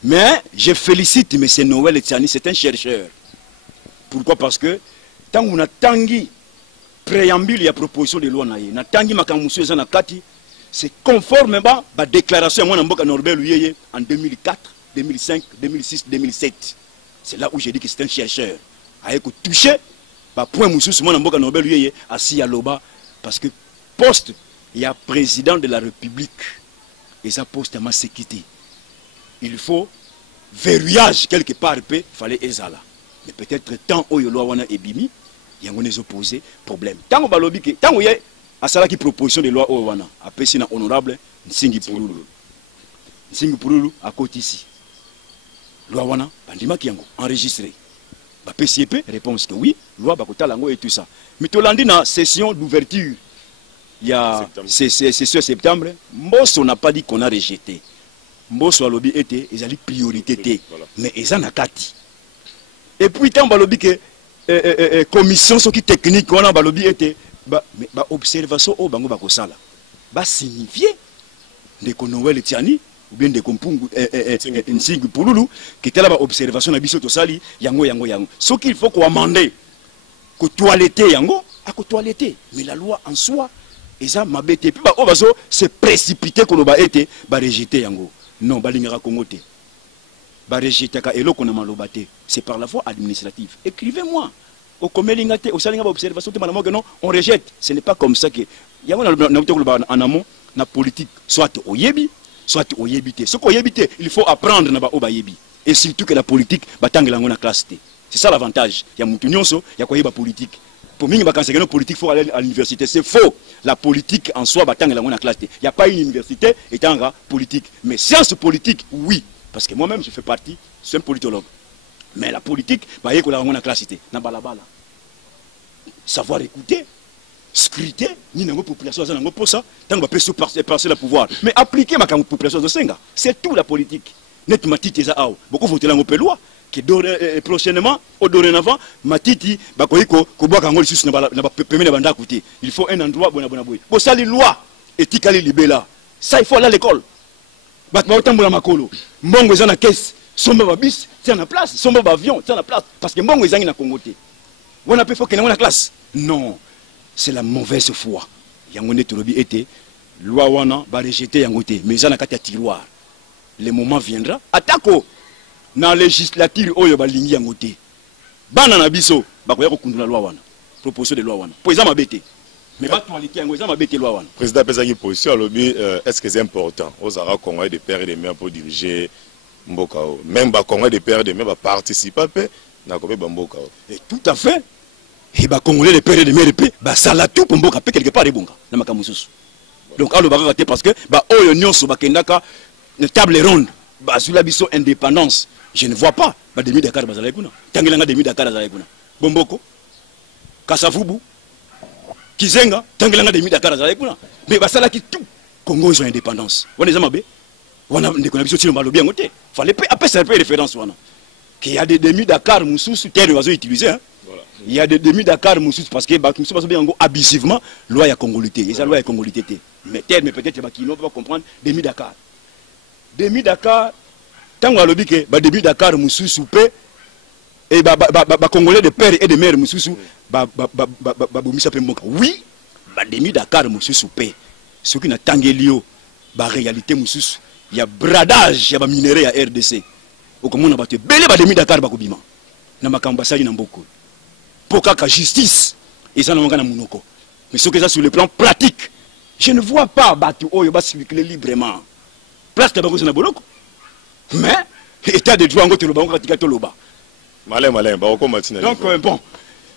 Mais je félicite M. Noël Etiani, c'est un chercheur. Pourquoi? Parce que tant qu'on a tangi préambule il y a proposition de loi naïe, na tangi makamusu ezana kati. C'est conformément à la déclaration de Norbert Luyeye en 2004, 2005, 2006, 2007. C'est là où j'ai dit que c'est un chercheur. Avec touché, point Moussous, Norbert Luyeye, assis à Loba, parce que poste, il y a président de la République. Et ça poste à ma sécurité. Il faut verrouillage quelque part, il fallait Ezala. Mais peut-être tant où il y a Ebimi, il y a des opposés, problème. Tant où il y a à cela qui proposition de loi au Wana, à Pessina honorable, Nsingi Pululu. Nsingi Pululu à côté ici. Loi Wana, Bandima Kiango, enregistré. Bah, PCP, réponse que oui, loi Bakota Lango et tout ça. Mais Tolandi na session d'ouverture, il y a session septembre, Mbosso n'a pas dit qu'on a rejeté. Mbosso a lobby était, ils ont dit priorité, mais ils en a kati. Et puis, tant balobi que commission technique, on a balobi était. Mais observation au bango bakosala ba signifier ndeko Noël Etiani ou bien ndeko Mpungu Nsingi Pululu qui était là ba observation na biso to sali yango ce qu'il faut qu'on amende ko toiletter yango a ko toiletter mais la loi en soi eza mabete puis ba obazo se précipiter ko ba été ba rejeter yango non ba lingera kongote ba rejeter ka eloko na maloba te c'est par la voie administrative. Écrivez-moi au Komelingate, au Salinga observation, on rejette. Ce n'est pas comme ça que. Il y a en amont, la politique, soit au Yebi, soit au Yébité. Ce qu'on Yébité, il faut apprendre au Yebi. Et surtout que la politique, la classe. C'est ça l'avantage. Il y a Moutounionso, il y a quoi politique. Pour moi, quand c'est politique, il faut aller à l'université. C'est faux. La politique en soi, la classe. Il n'y a pas une université étant politique. Mais science politique, oui. Parce que moi-même, je fais partie, je suis un politologue. Mais la politique, il y a une classe. Savoir écouter, scruter, ni dans la population, pour ça, tant qu'on peut passer le pouvoir. Mais appliquer ma population de Senga, c'est tout la politique. Net matiti za ao. Beaucoup voter la loi qui prochainement au dorénavant matiti bakoiko ko boka ngol susu na pemene banda côté. Il faut un endroit bona boy. Bo sali loi éthique ali libela. Ça il faut aller à l'école. Ba tambola makolo. Mbongo za na caisse. Somba ba bis, tiens la place, somba ba avion, tiens la place parce que mbongo ezangi na Congoté. On a pas faut que na classe. Non, c'est la mauvaise foi. Yangonde tolobi était loi wana ba rejeter yangote, mais ça na kati ya tiroir. Le moment viendra. Atako na législature oyo ba lingi yangote. Bana na biso ba koya ko kundula loi wana. Proposition de loi wana. Po ezama bete. Mais pas actualité yango ezama bete loi wana. Président Pesaki position lobby est-ce que c'est important aux Arabes congolais de père et de mère pour diriger Mbokao. Même les Congolais de père et de mère participent à la Mbokao. Et tout à fait. Et les Congolais de père et de mère, ça l'a tout pour Mbokao quelque part. Donc, alors, parce que l'Union sur une table ronde, sur la biso indépendance, je ne vois pas. Demi Dakar, Tangilanga demi Dakar, Bomboko, Kassavubu, Kizenga, Tangilanga demi Dakar, mais ça l'a tout. Congo sur indépendance. On est amabé. On a des connexions sur le bien côté. Fallait après ça fait référence qu'il y a des demi Dakar Moussous terre oiseau utilisé. Il y a des demi Dakar Moussous parce que Moussous passe bien abusivement loi ya congolité. Et ça loi ya congolité. Mais terre mais peut-être qui n'ont pas comprendre demi Dakar. Demi Dakar tant on lobby que demi Dakar Moussous soupé et congolais de père et de mère Moussous bomisa pe mboka. Oui, demi Dakar Moussous soupé. ce qui n'a tangelio ba réalité mususu il y a bradage ya ba minerais ya RDC okomona bato belé ba demi Dakar bakobima na makambo sali na mboko poka ka justice et ça na ngana munoko mais ce que ça sur le plan pratique je ne vois pas bato oyo ba circuler librement place de bango na boloko mais état de droit ngo te loba ngo katika to loba malin ba ko matina donc bon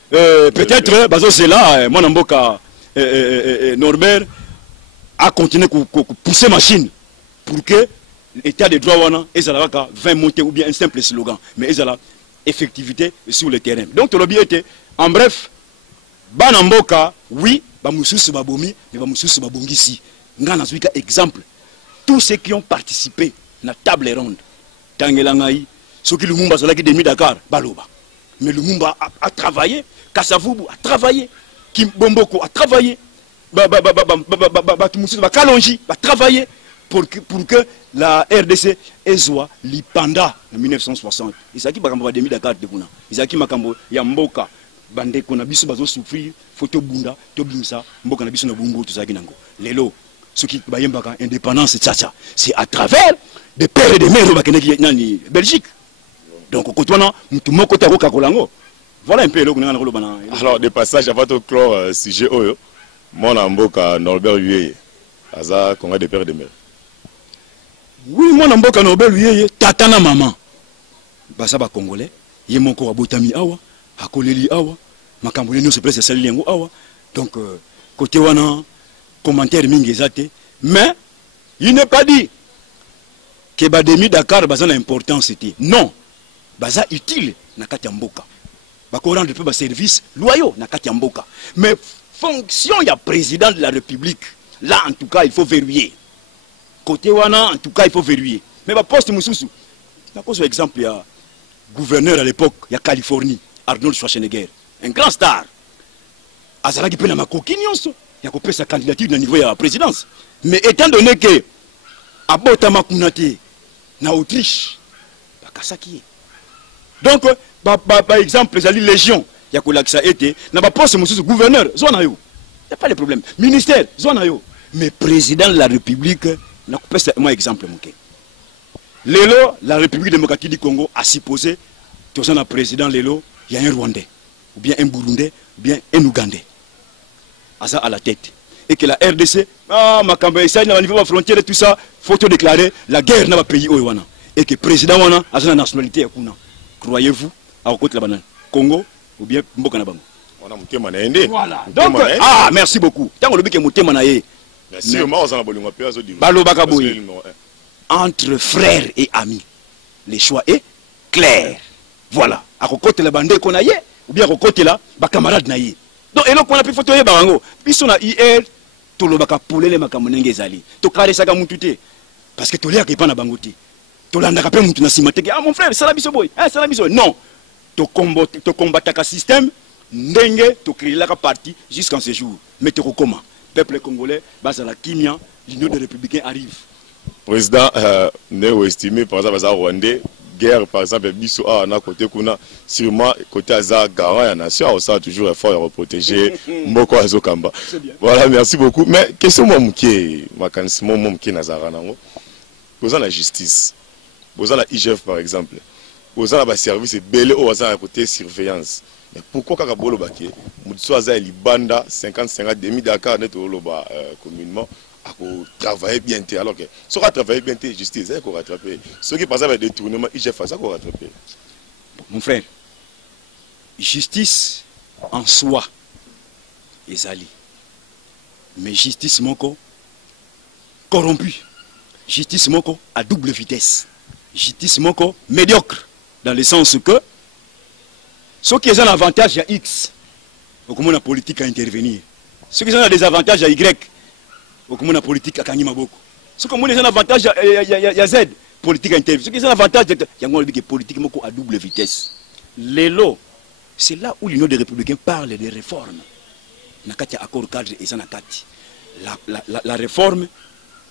peut-être bazo c'est là mon mboka Norbert a continué à pousser machine pour que l'état de droit wana ezalaka 20 montées ou bien un simple slogan mais ezala effectivité sur le terrain donc le but était en bref bana mboka oui ba mususu babomi mais ba mususu babongisi ngana zwika exemple tous ceux qui ont participé na table ronde tangela ngai soki Lumumba zalaki demi Dakar baloba mais Lumumba a travaillé Kasavubu a travaillé Kim Bomboko a travaillé Kalonji a travaillé pour que la RDC ezwa lipanda en 1960 isaki bakambo demi Dakar de kuna isaki makambo ya mboka bande kona biso bazo souffrir photo bunda to bimsa mboka na biso na bungo tuzaki nango lelo ce qui bayembaka indépendance tchacha c'est à travers des pères et des mères bakeneki nani Belgique donc kotwana mutu moko ta ko kakolango voilà un peu le kuna ngolo bana alors de passage avant de clore sujet oyo mon amboka Norbert Uyeye aza konga des pères et des mères oui mon amboka Norbert Uyeye tata na maman basa ba congolais ye moko abotami awa akoleli awa makambo nyonso se presse sali yango awa donc côté wana commentaire mingi ezate mais il n'est pas dit que bademi Dakar baza na importance c'était non baza utile na kati ya mboka bako rendre peu ba service loyaux na kati ya mboka mais fonction ya président de la République là en tout cas il faut verrouiller côté wana en tout cas il faut verrouiller mais ba poste mususu na cause exemple ya gouverneur à l'époque ya Californie Arnold Schwarzenegger un grand star azalaki pe na makoki nyonso ya ko pesa candidature na niveau ya présidence mais étant donné que abota makunate na Autriche bakasaki donc par exemple les légion ya ko lakisa été na ba poste mususu gouverneur zona yo y a pas de problème ministère zona yo mais président de la République na ko pesa moi exemple moké lelo la République démocratique du Congo a supposé que son président lelo il y a un Rwandais ou bien un Burundais ou bien un Ougandais à la tête et que la RDC makambo essaye na niveau de frontière et tout ça faut déclarer la guerre dans le pays owana et que président wana a une nationalité ya kuna croyez-vous à côté la banane Congo ou bien mboka na bango on a mutema na ende voilà donc merci beaucoup tango lobi ke mutema na ye merci o ma ozana bolingo pe azo dire balobaka boye entre frères et amis le choix est clair voilà à côté la bande qu'on a yé ou bien à côté là ba camarade na yé donc eloko on a pu photo yé bango biso na IR to lobaka polele makambo ndenge ezali to karesa ka mutu te parce que to lia ke pa na bango te to landaka pe mutu na simate ke mon frère sala biso boy sala biso non to combataka système ndenge to créer la parti jusqu'en ce jour mais to comment peuple congolais bazala kimia l'union des républicains arrive président ne estimé par exemple à Rwandais guerre par exemple biso a na côté kuna sûrement côté aza garant ya nation ça toujours effort à protéger mboko azokamba voilà merci beaucoup mais question moi muké makanisi mo muké nazara nango poza la justice poza la IGF par exemple poza la ba service belé au aza à côté surveillance mais pourquoi kaka bolo baké mutso aza libanda 50 demi Dakar net au loba communément à travailler bien alors que ce qui travailler bien justice ça qu'on rattraper ceux qui passent avec détournement il fait ça qu'on rattraper mon frère justice en soi ezali mais justice moko corrompu justice moko à double vitesse justice moko médiocre dans le sens que ceux qui ont un avantage à X beaucoup de politique à intervenir ceux qui ont des avantages à Y au la politique à Kanyima Boko. Ce que moi j'ai un avantage il y a Z politique à intervenir. Ce qui est un avantage il y a politique à double vitesse. Lelo, c'est là où l'Union des Républicains parle de réformes. Nakati accord cadre et ça nakati. La réforme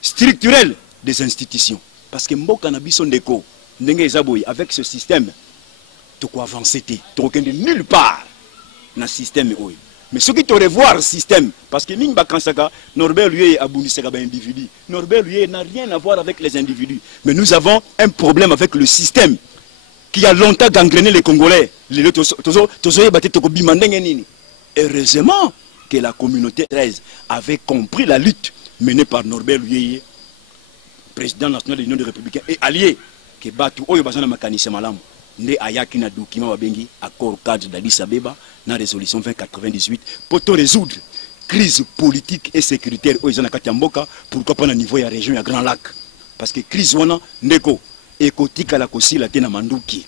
structurelle des institutions parce que mboka na biso ndeko ndenge ezaboy avec ce système to ko avancer te to kende nulle part na système oyo. Mais ce qui te revoir le système, parce que Ming Bakansaka, Norbert lui a Bundisaka individu. Norbert lui n'a rien à voir avec les individus. Mais nous avons un problème avec le système qui a longtemps gangréné les Congolais. Heureusement que la communauté 13 avait compris la lutte menée par Norbert Luyeye, président national de l'Union des Républicains et allié, que Batu Oyo Bazana Makanise Malam, né Ayaki na document Wabengi, accord cadre d'Addis Abeba, dans résolution 2098, pour résoudre crise politique et sécuritaire au Katiamboka, pourquoi pas au niveau de la région de Grand Lac. Parce que crise wana ndeko ekotika la kosi la tena manduki.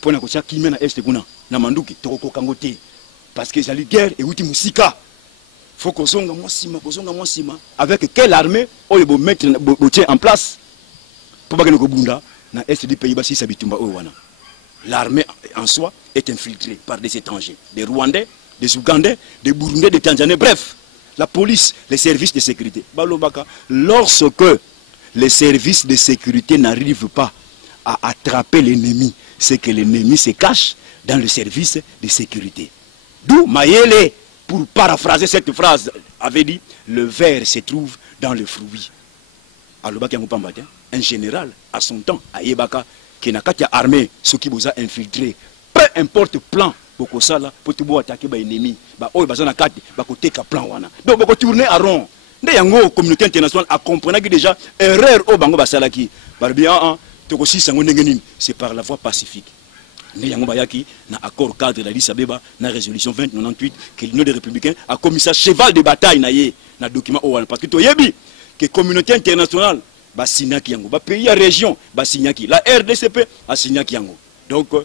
Pour na kocha kimena este kuna na manduki toko kangote. Parce que la guerre et outi musika. Faut qu'on songa mwasima avec quelle armée on peut mettre en place pour pas que nous bunda na est du pays basi sabitumba owana. L'armée en soi est infiltrée par des étrangers, des Rwandais, des Ougandais, des Burundais, des Tanzaniens, bref, la police, les services de sécurité. Lorsque les services de sécurité n'arrivent pas à attraper l'ennemi, c'est que l'ennemi se cache dans le service de sécurité. D'où Mayele, pour paraphraser cette phrase, avait dit, le ver se trouve dans le fruit. Un général, à son temps, à Yebaka, qui n'a qu'à armée, ceux qui vous a infiltré, peu importe le plan, pour ça là, pour tout attaquer l'ennemi, donc vous tourner à rond. La communauté internationale a compris que déjà erreur au bango basalaki, c'est par la voie pacifique. Nous avons un accord cadre de l'Addis Abeba, la résolution 2098, que l'Union des Républicains a commis ça cheval de bataille dans le document. Parce que la communauté internationale a signé le pays à région, a signé la RDCP a signé. Donc, le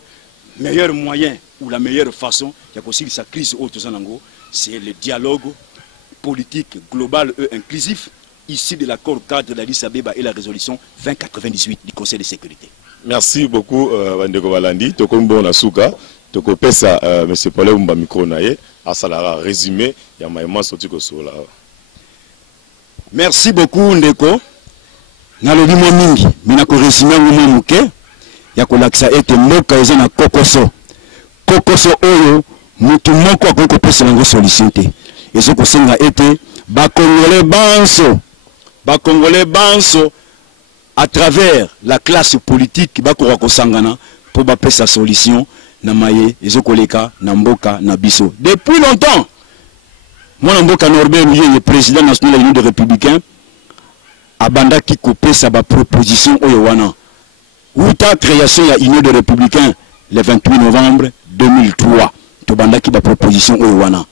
meilleur moyen ou la meilleure façon, il y a aussi sa crise c'est le dialogue politique global et inclusif issu de l'accord cadre de l'Addis Abeba et la résolution 2098 du Conseil de sécurité. Merci beaucoup, Vandeko Balandi. Tokombo Nasuka, Toko Pesa, M. Paul Mba Mikronaye, à Salara, résumé, il y a maïman sorti que sur là. Merci beaucoup, Ndeko. Nalobi mo mingi, mina ko résumé mo muke, ya ko laksa ete mboka eza na kokoso. Kokoso oyo, mutu moko akoko pesa nango solution te. Ezo ko senga ete ba Congolais banso à travers la classe politique bakora ko sangana pour ba pesa solution na maye ezo koleka na mboka na biso. Depuis longtemps, moi mboka Norbert Luyeye, président national de l'Union des Républicains, abanda ki kopesa ba proposition oyo wana. Outa création ya Union des Républicains le 28 novembre 2003. To banda ki ba proposition oyo wana.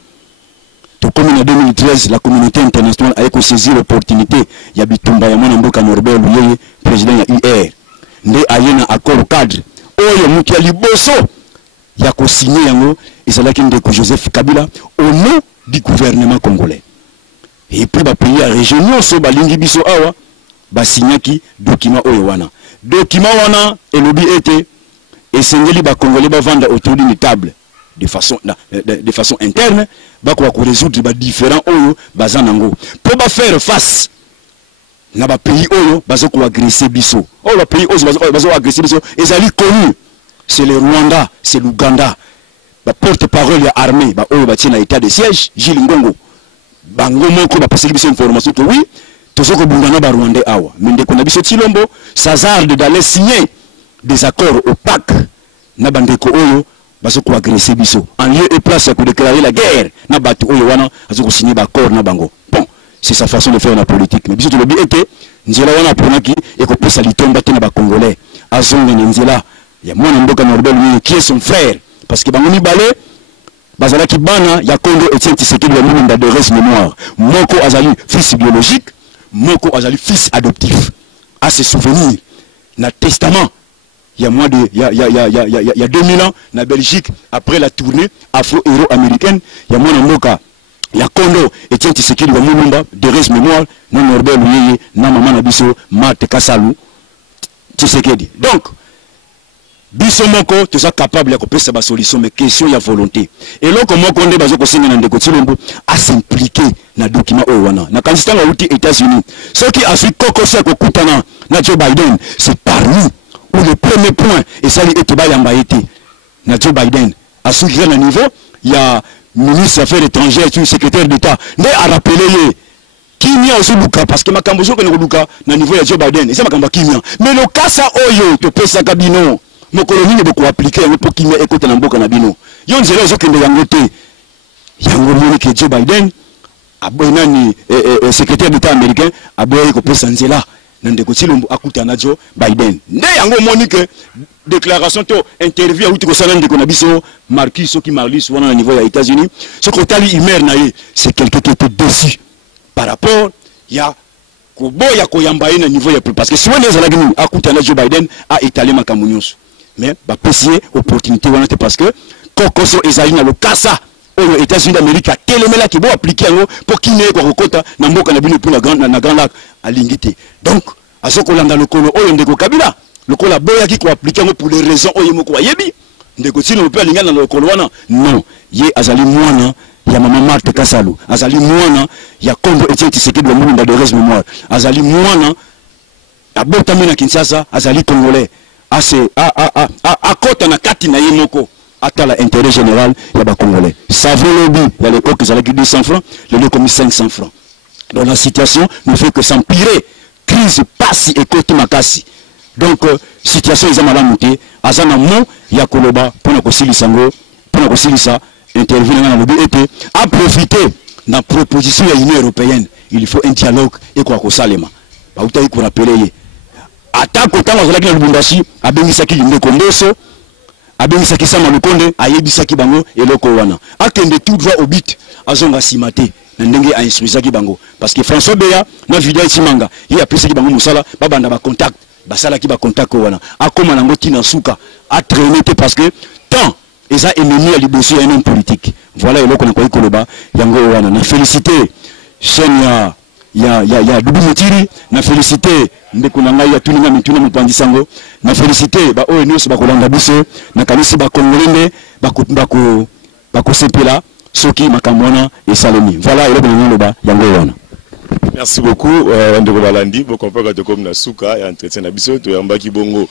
Comme en 2013, la communauté internationale a saisi l'opportunité. Il y a Bitumba, il y a Mboka Norbert Luyeye, président de l'UR. Il y a un accord cadre. Il y a Liboso. Il y a signé et c'est là qu'il y a Joseph Kabila au nom du gouvernement congolais. Et puis, il pays à région, so balingi biso awa, ba signé qui document oyowana. Document wana et l'obi était et sengeli ba congolais ba vendre autour d'une table. De façon interne, pour résoudre les différents oyo bazanango. Pour faire face na ba pays oyo bazoko agresser biso. Oh le pays oyo bazoko agresser biso, ils sont connus. C'est le Rwanda, c'est l'Ouganda. Ba porte-parole ya armée, ba oyo ba tina état de siège, Gilles Ngongo. Bango moko ba passer biso information que oui, tozoko bundana ba Rwandais awa. Mende kona biso Tshilombo, s'hasarde d'aller signer des accords opaques na bandeko oyo bazoko agresser biso en lieu et place pour déclarer la guerre na batu oyo wana azoko signer ba accord na bango. Bon, c'est sa façon de faire la politique. Mais biso to lobi ete nzela wana ponaki et ko pesa litomba te na ba congolais azonga na nzela ya mwana mboka Norbert Luyeye qui est son frère parce que bango mibale bazala ki bana ya Congo Etienne Tshisekedi ya Lumumba de res mémoire. Moko azali fils biologique, moko azali fils adoptif. À se souvenir na testament. Il y a 2000 ans, en Belgique, après la tournée afro-euro-américaine, il y a moins de Moka, il y a Kondo, Etienne Tshisekedi de Lumumba, de res mémoire, non Norbert Luyeye, non Maman Nabiso, Mate Kassalu, Tshisekedi. Donc, biso moko, tu es capable de faire sa solution, mais question, il y a volonté. Et là, comment on est basé sur le Tshilombo à s'impliquer dans le document Owana. Na candidat aux États-Unis, ce qui a suivi Kokosé Kokutana, na Joe Biden, c'est parmi. Ou le premier point, et ça, il est na Joe Biden. À ce niveau, il y a ministre des Affaires étrangères, tu secrétaire d'État, ne a rappelé Kimia aussi Luka, parce que ma cambozo que nous Luka, na niveau de Joe Biden, et c'est ma camba Kimia. Mais le cas ça oyo, te pesa kabino, mon colonie ne beaucoup appliquer, pour Kimia écoute na mboka na bino. Yon zelo zo kende yangote, yango que Joe Biden, abonani secrétaire d'État américain, aboye ko pesa nzela. Nandekotilo akuta na Joe Biden. Ne yango monique déclaration to interview ou tiko salande ko na biso Marquis soki Marlis wana na niveau des États-Unis. Ce que tali Imer na c'est quelqu'un qui était déçu par rapport ya koboya koyamba na niveau ya parce que si on est alagini akuta na Joe Biden a étalé makambo nyonso. Mais ba pesier opportunité wana parce que kokoso ezali na lokasa aux États-Unis d'Amérique a télémela qui bon appliquer pour qui n'est quoi kokota na mboka na bino pour na grand lac à l'ingité. Donc à ce qu'on dans le colo oyo ndeko Kabila le colo boya qui ko appliquer pour les raisons oyo moko yebi ndeko si on peut alinga dans le colo wana non ye azali mwana ya mama Marthe Kasalo azali mwana ya Kombo Etienne Tshisekedi de Mulumba de Reste Mémoire azali mwana abota mena Kinshasa azali congolais a kota na kati na ye moko à l'intérêt général, il y a des Congolais. Savon lobby, il y a les coques qui ont 200 francs, le lait comme 500 francs. Donc la situation ne fait que s'empirer. Crise passe et côté makasi. Donc, situation est à monter. Azana mon, il y a Koloba, pour nous ça, intervenir dans le lobby, à profiter de la proposition de l'Union européenne. Il faut un dialogue et quoi que ça les mains. Bah, vous avez qu'on appelle. Attaque autant dans le Lubumbashi, à Bengisaki, il Kondoso. Abengisaki sama lukonde ayebisaki bango eloko wana akende tout droit au but azonga simate na ndenge a instruisaki bango parce que François Beya na vidéo simanga il a pris bango musala babanda ba contact basala ki ba contact wana akoma nango tina suka a traîner parce que tant eza ennemi à liboso ya un homme politique voilà eloko na ko loba yango wana na féliciter chaîne ya Dubu Mutiri na félicité ndeko na ngai ya tuninga mituna mupandi sango na félicité ba oyo nyonso bakolanda biso na kanisi ba kongolende bako sepela soki makambo wana esalemi voilà eloko na loba yango wana. Merci beaucoup ndeko balandi bo comprendre que comme na suka ya entretien na biso to yambaki bongo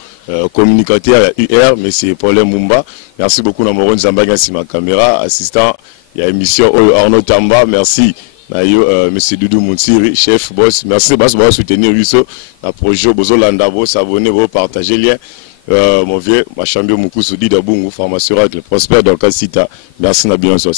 communicateur ya UR monsieur Paul Mumba. Merci beaucoup na Moron Zambanga sima caméra assistant ya émission Arnaud Tamba. Merci monsieur Doudou Mountiri, chef boss, merci de soutenir Wiso, la projet Bozolanda, vous s'abonner, vous partager lien. Mon vieux, ma chambre Moukoussou Dida Bungu, pharmacien, le prospère dans le cas Sita. Merci Nabilan sur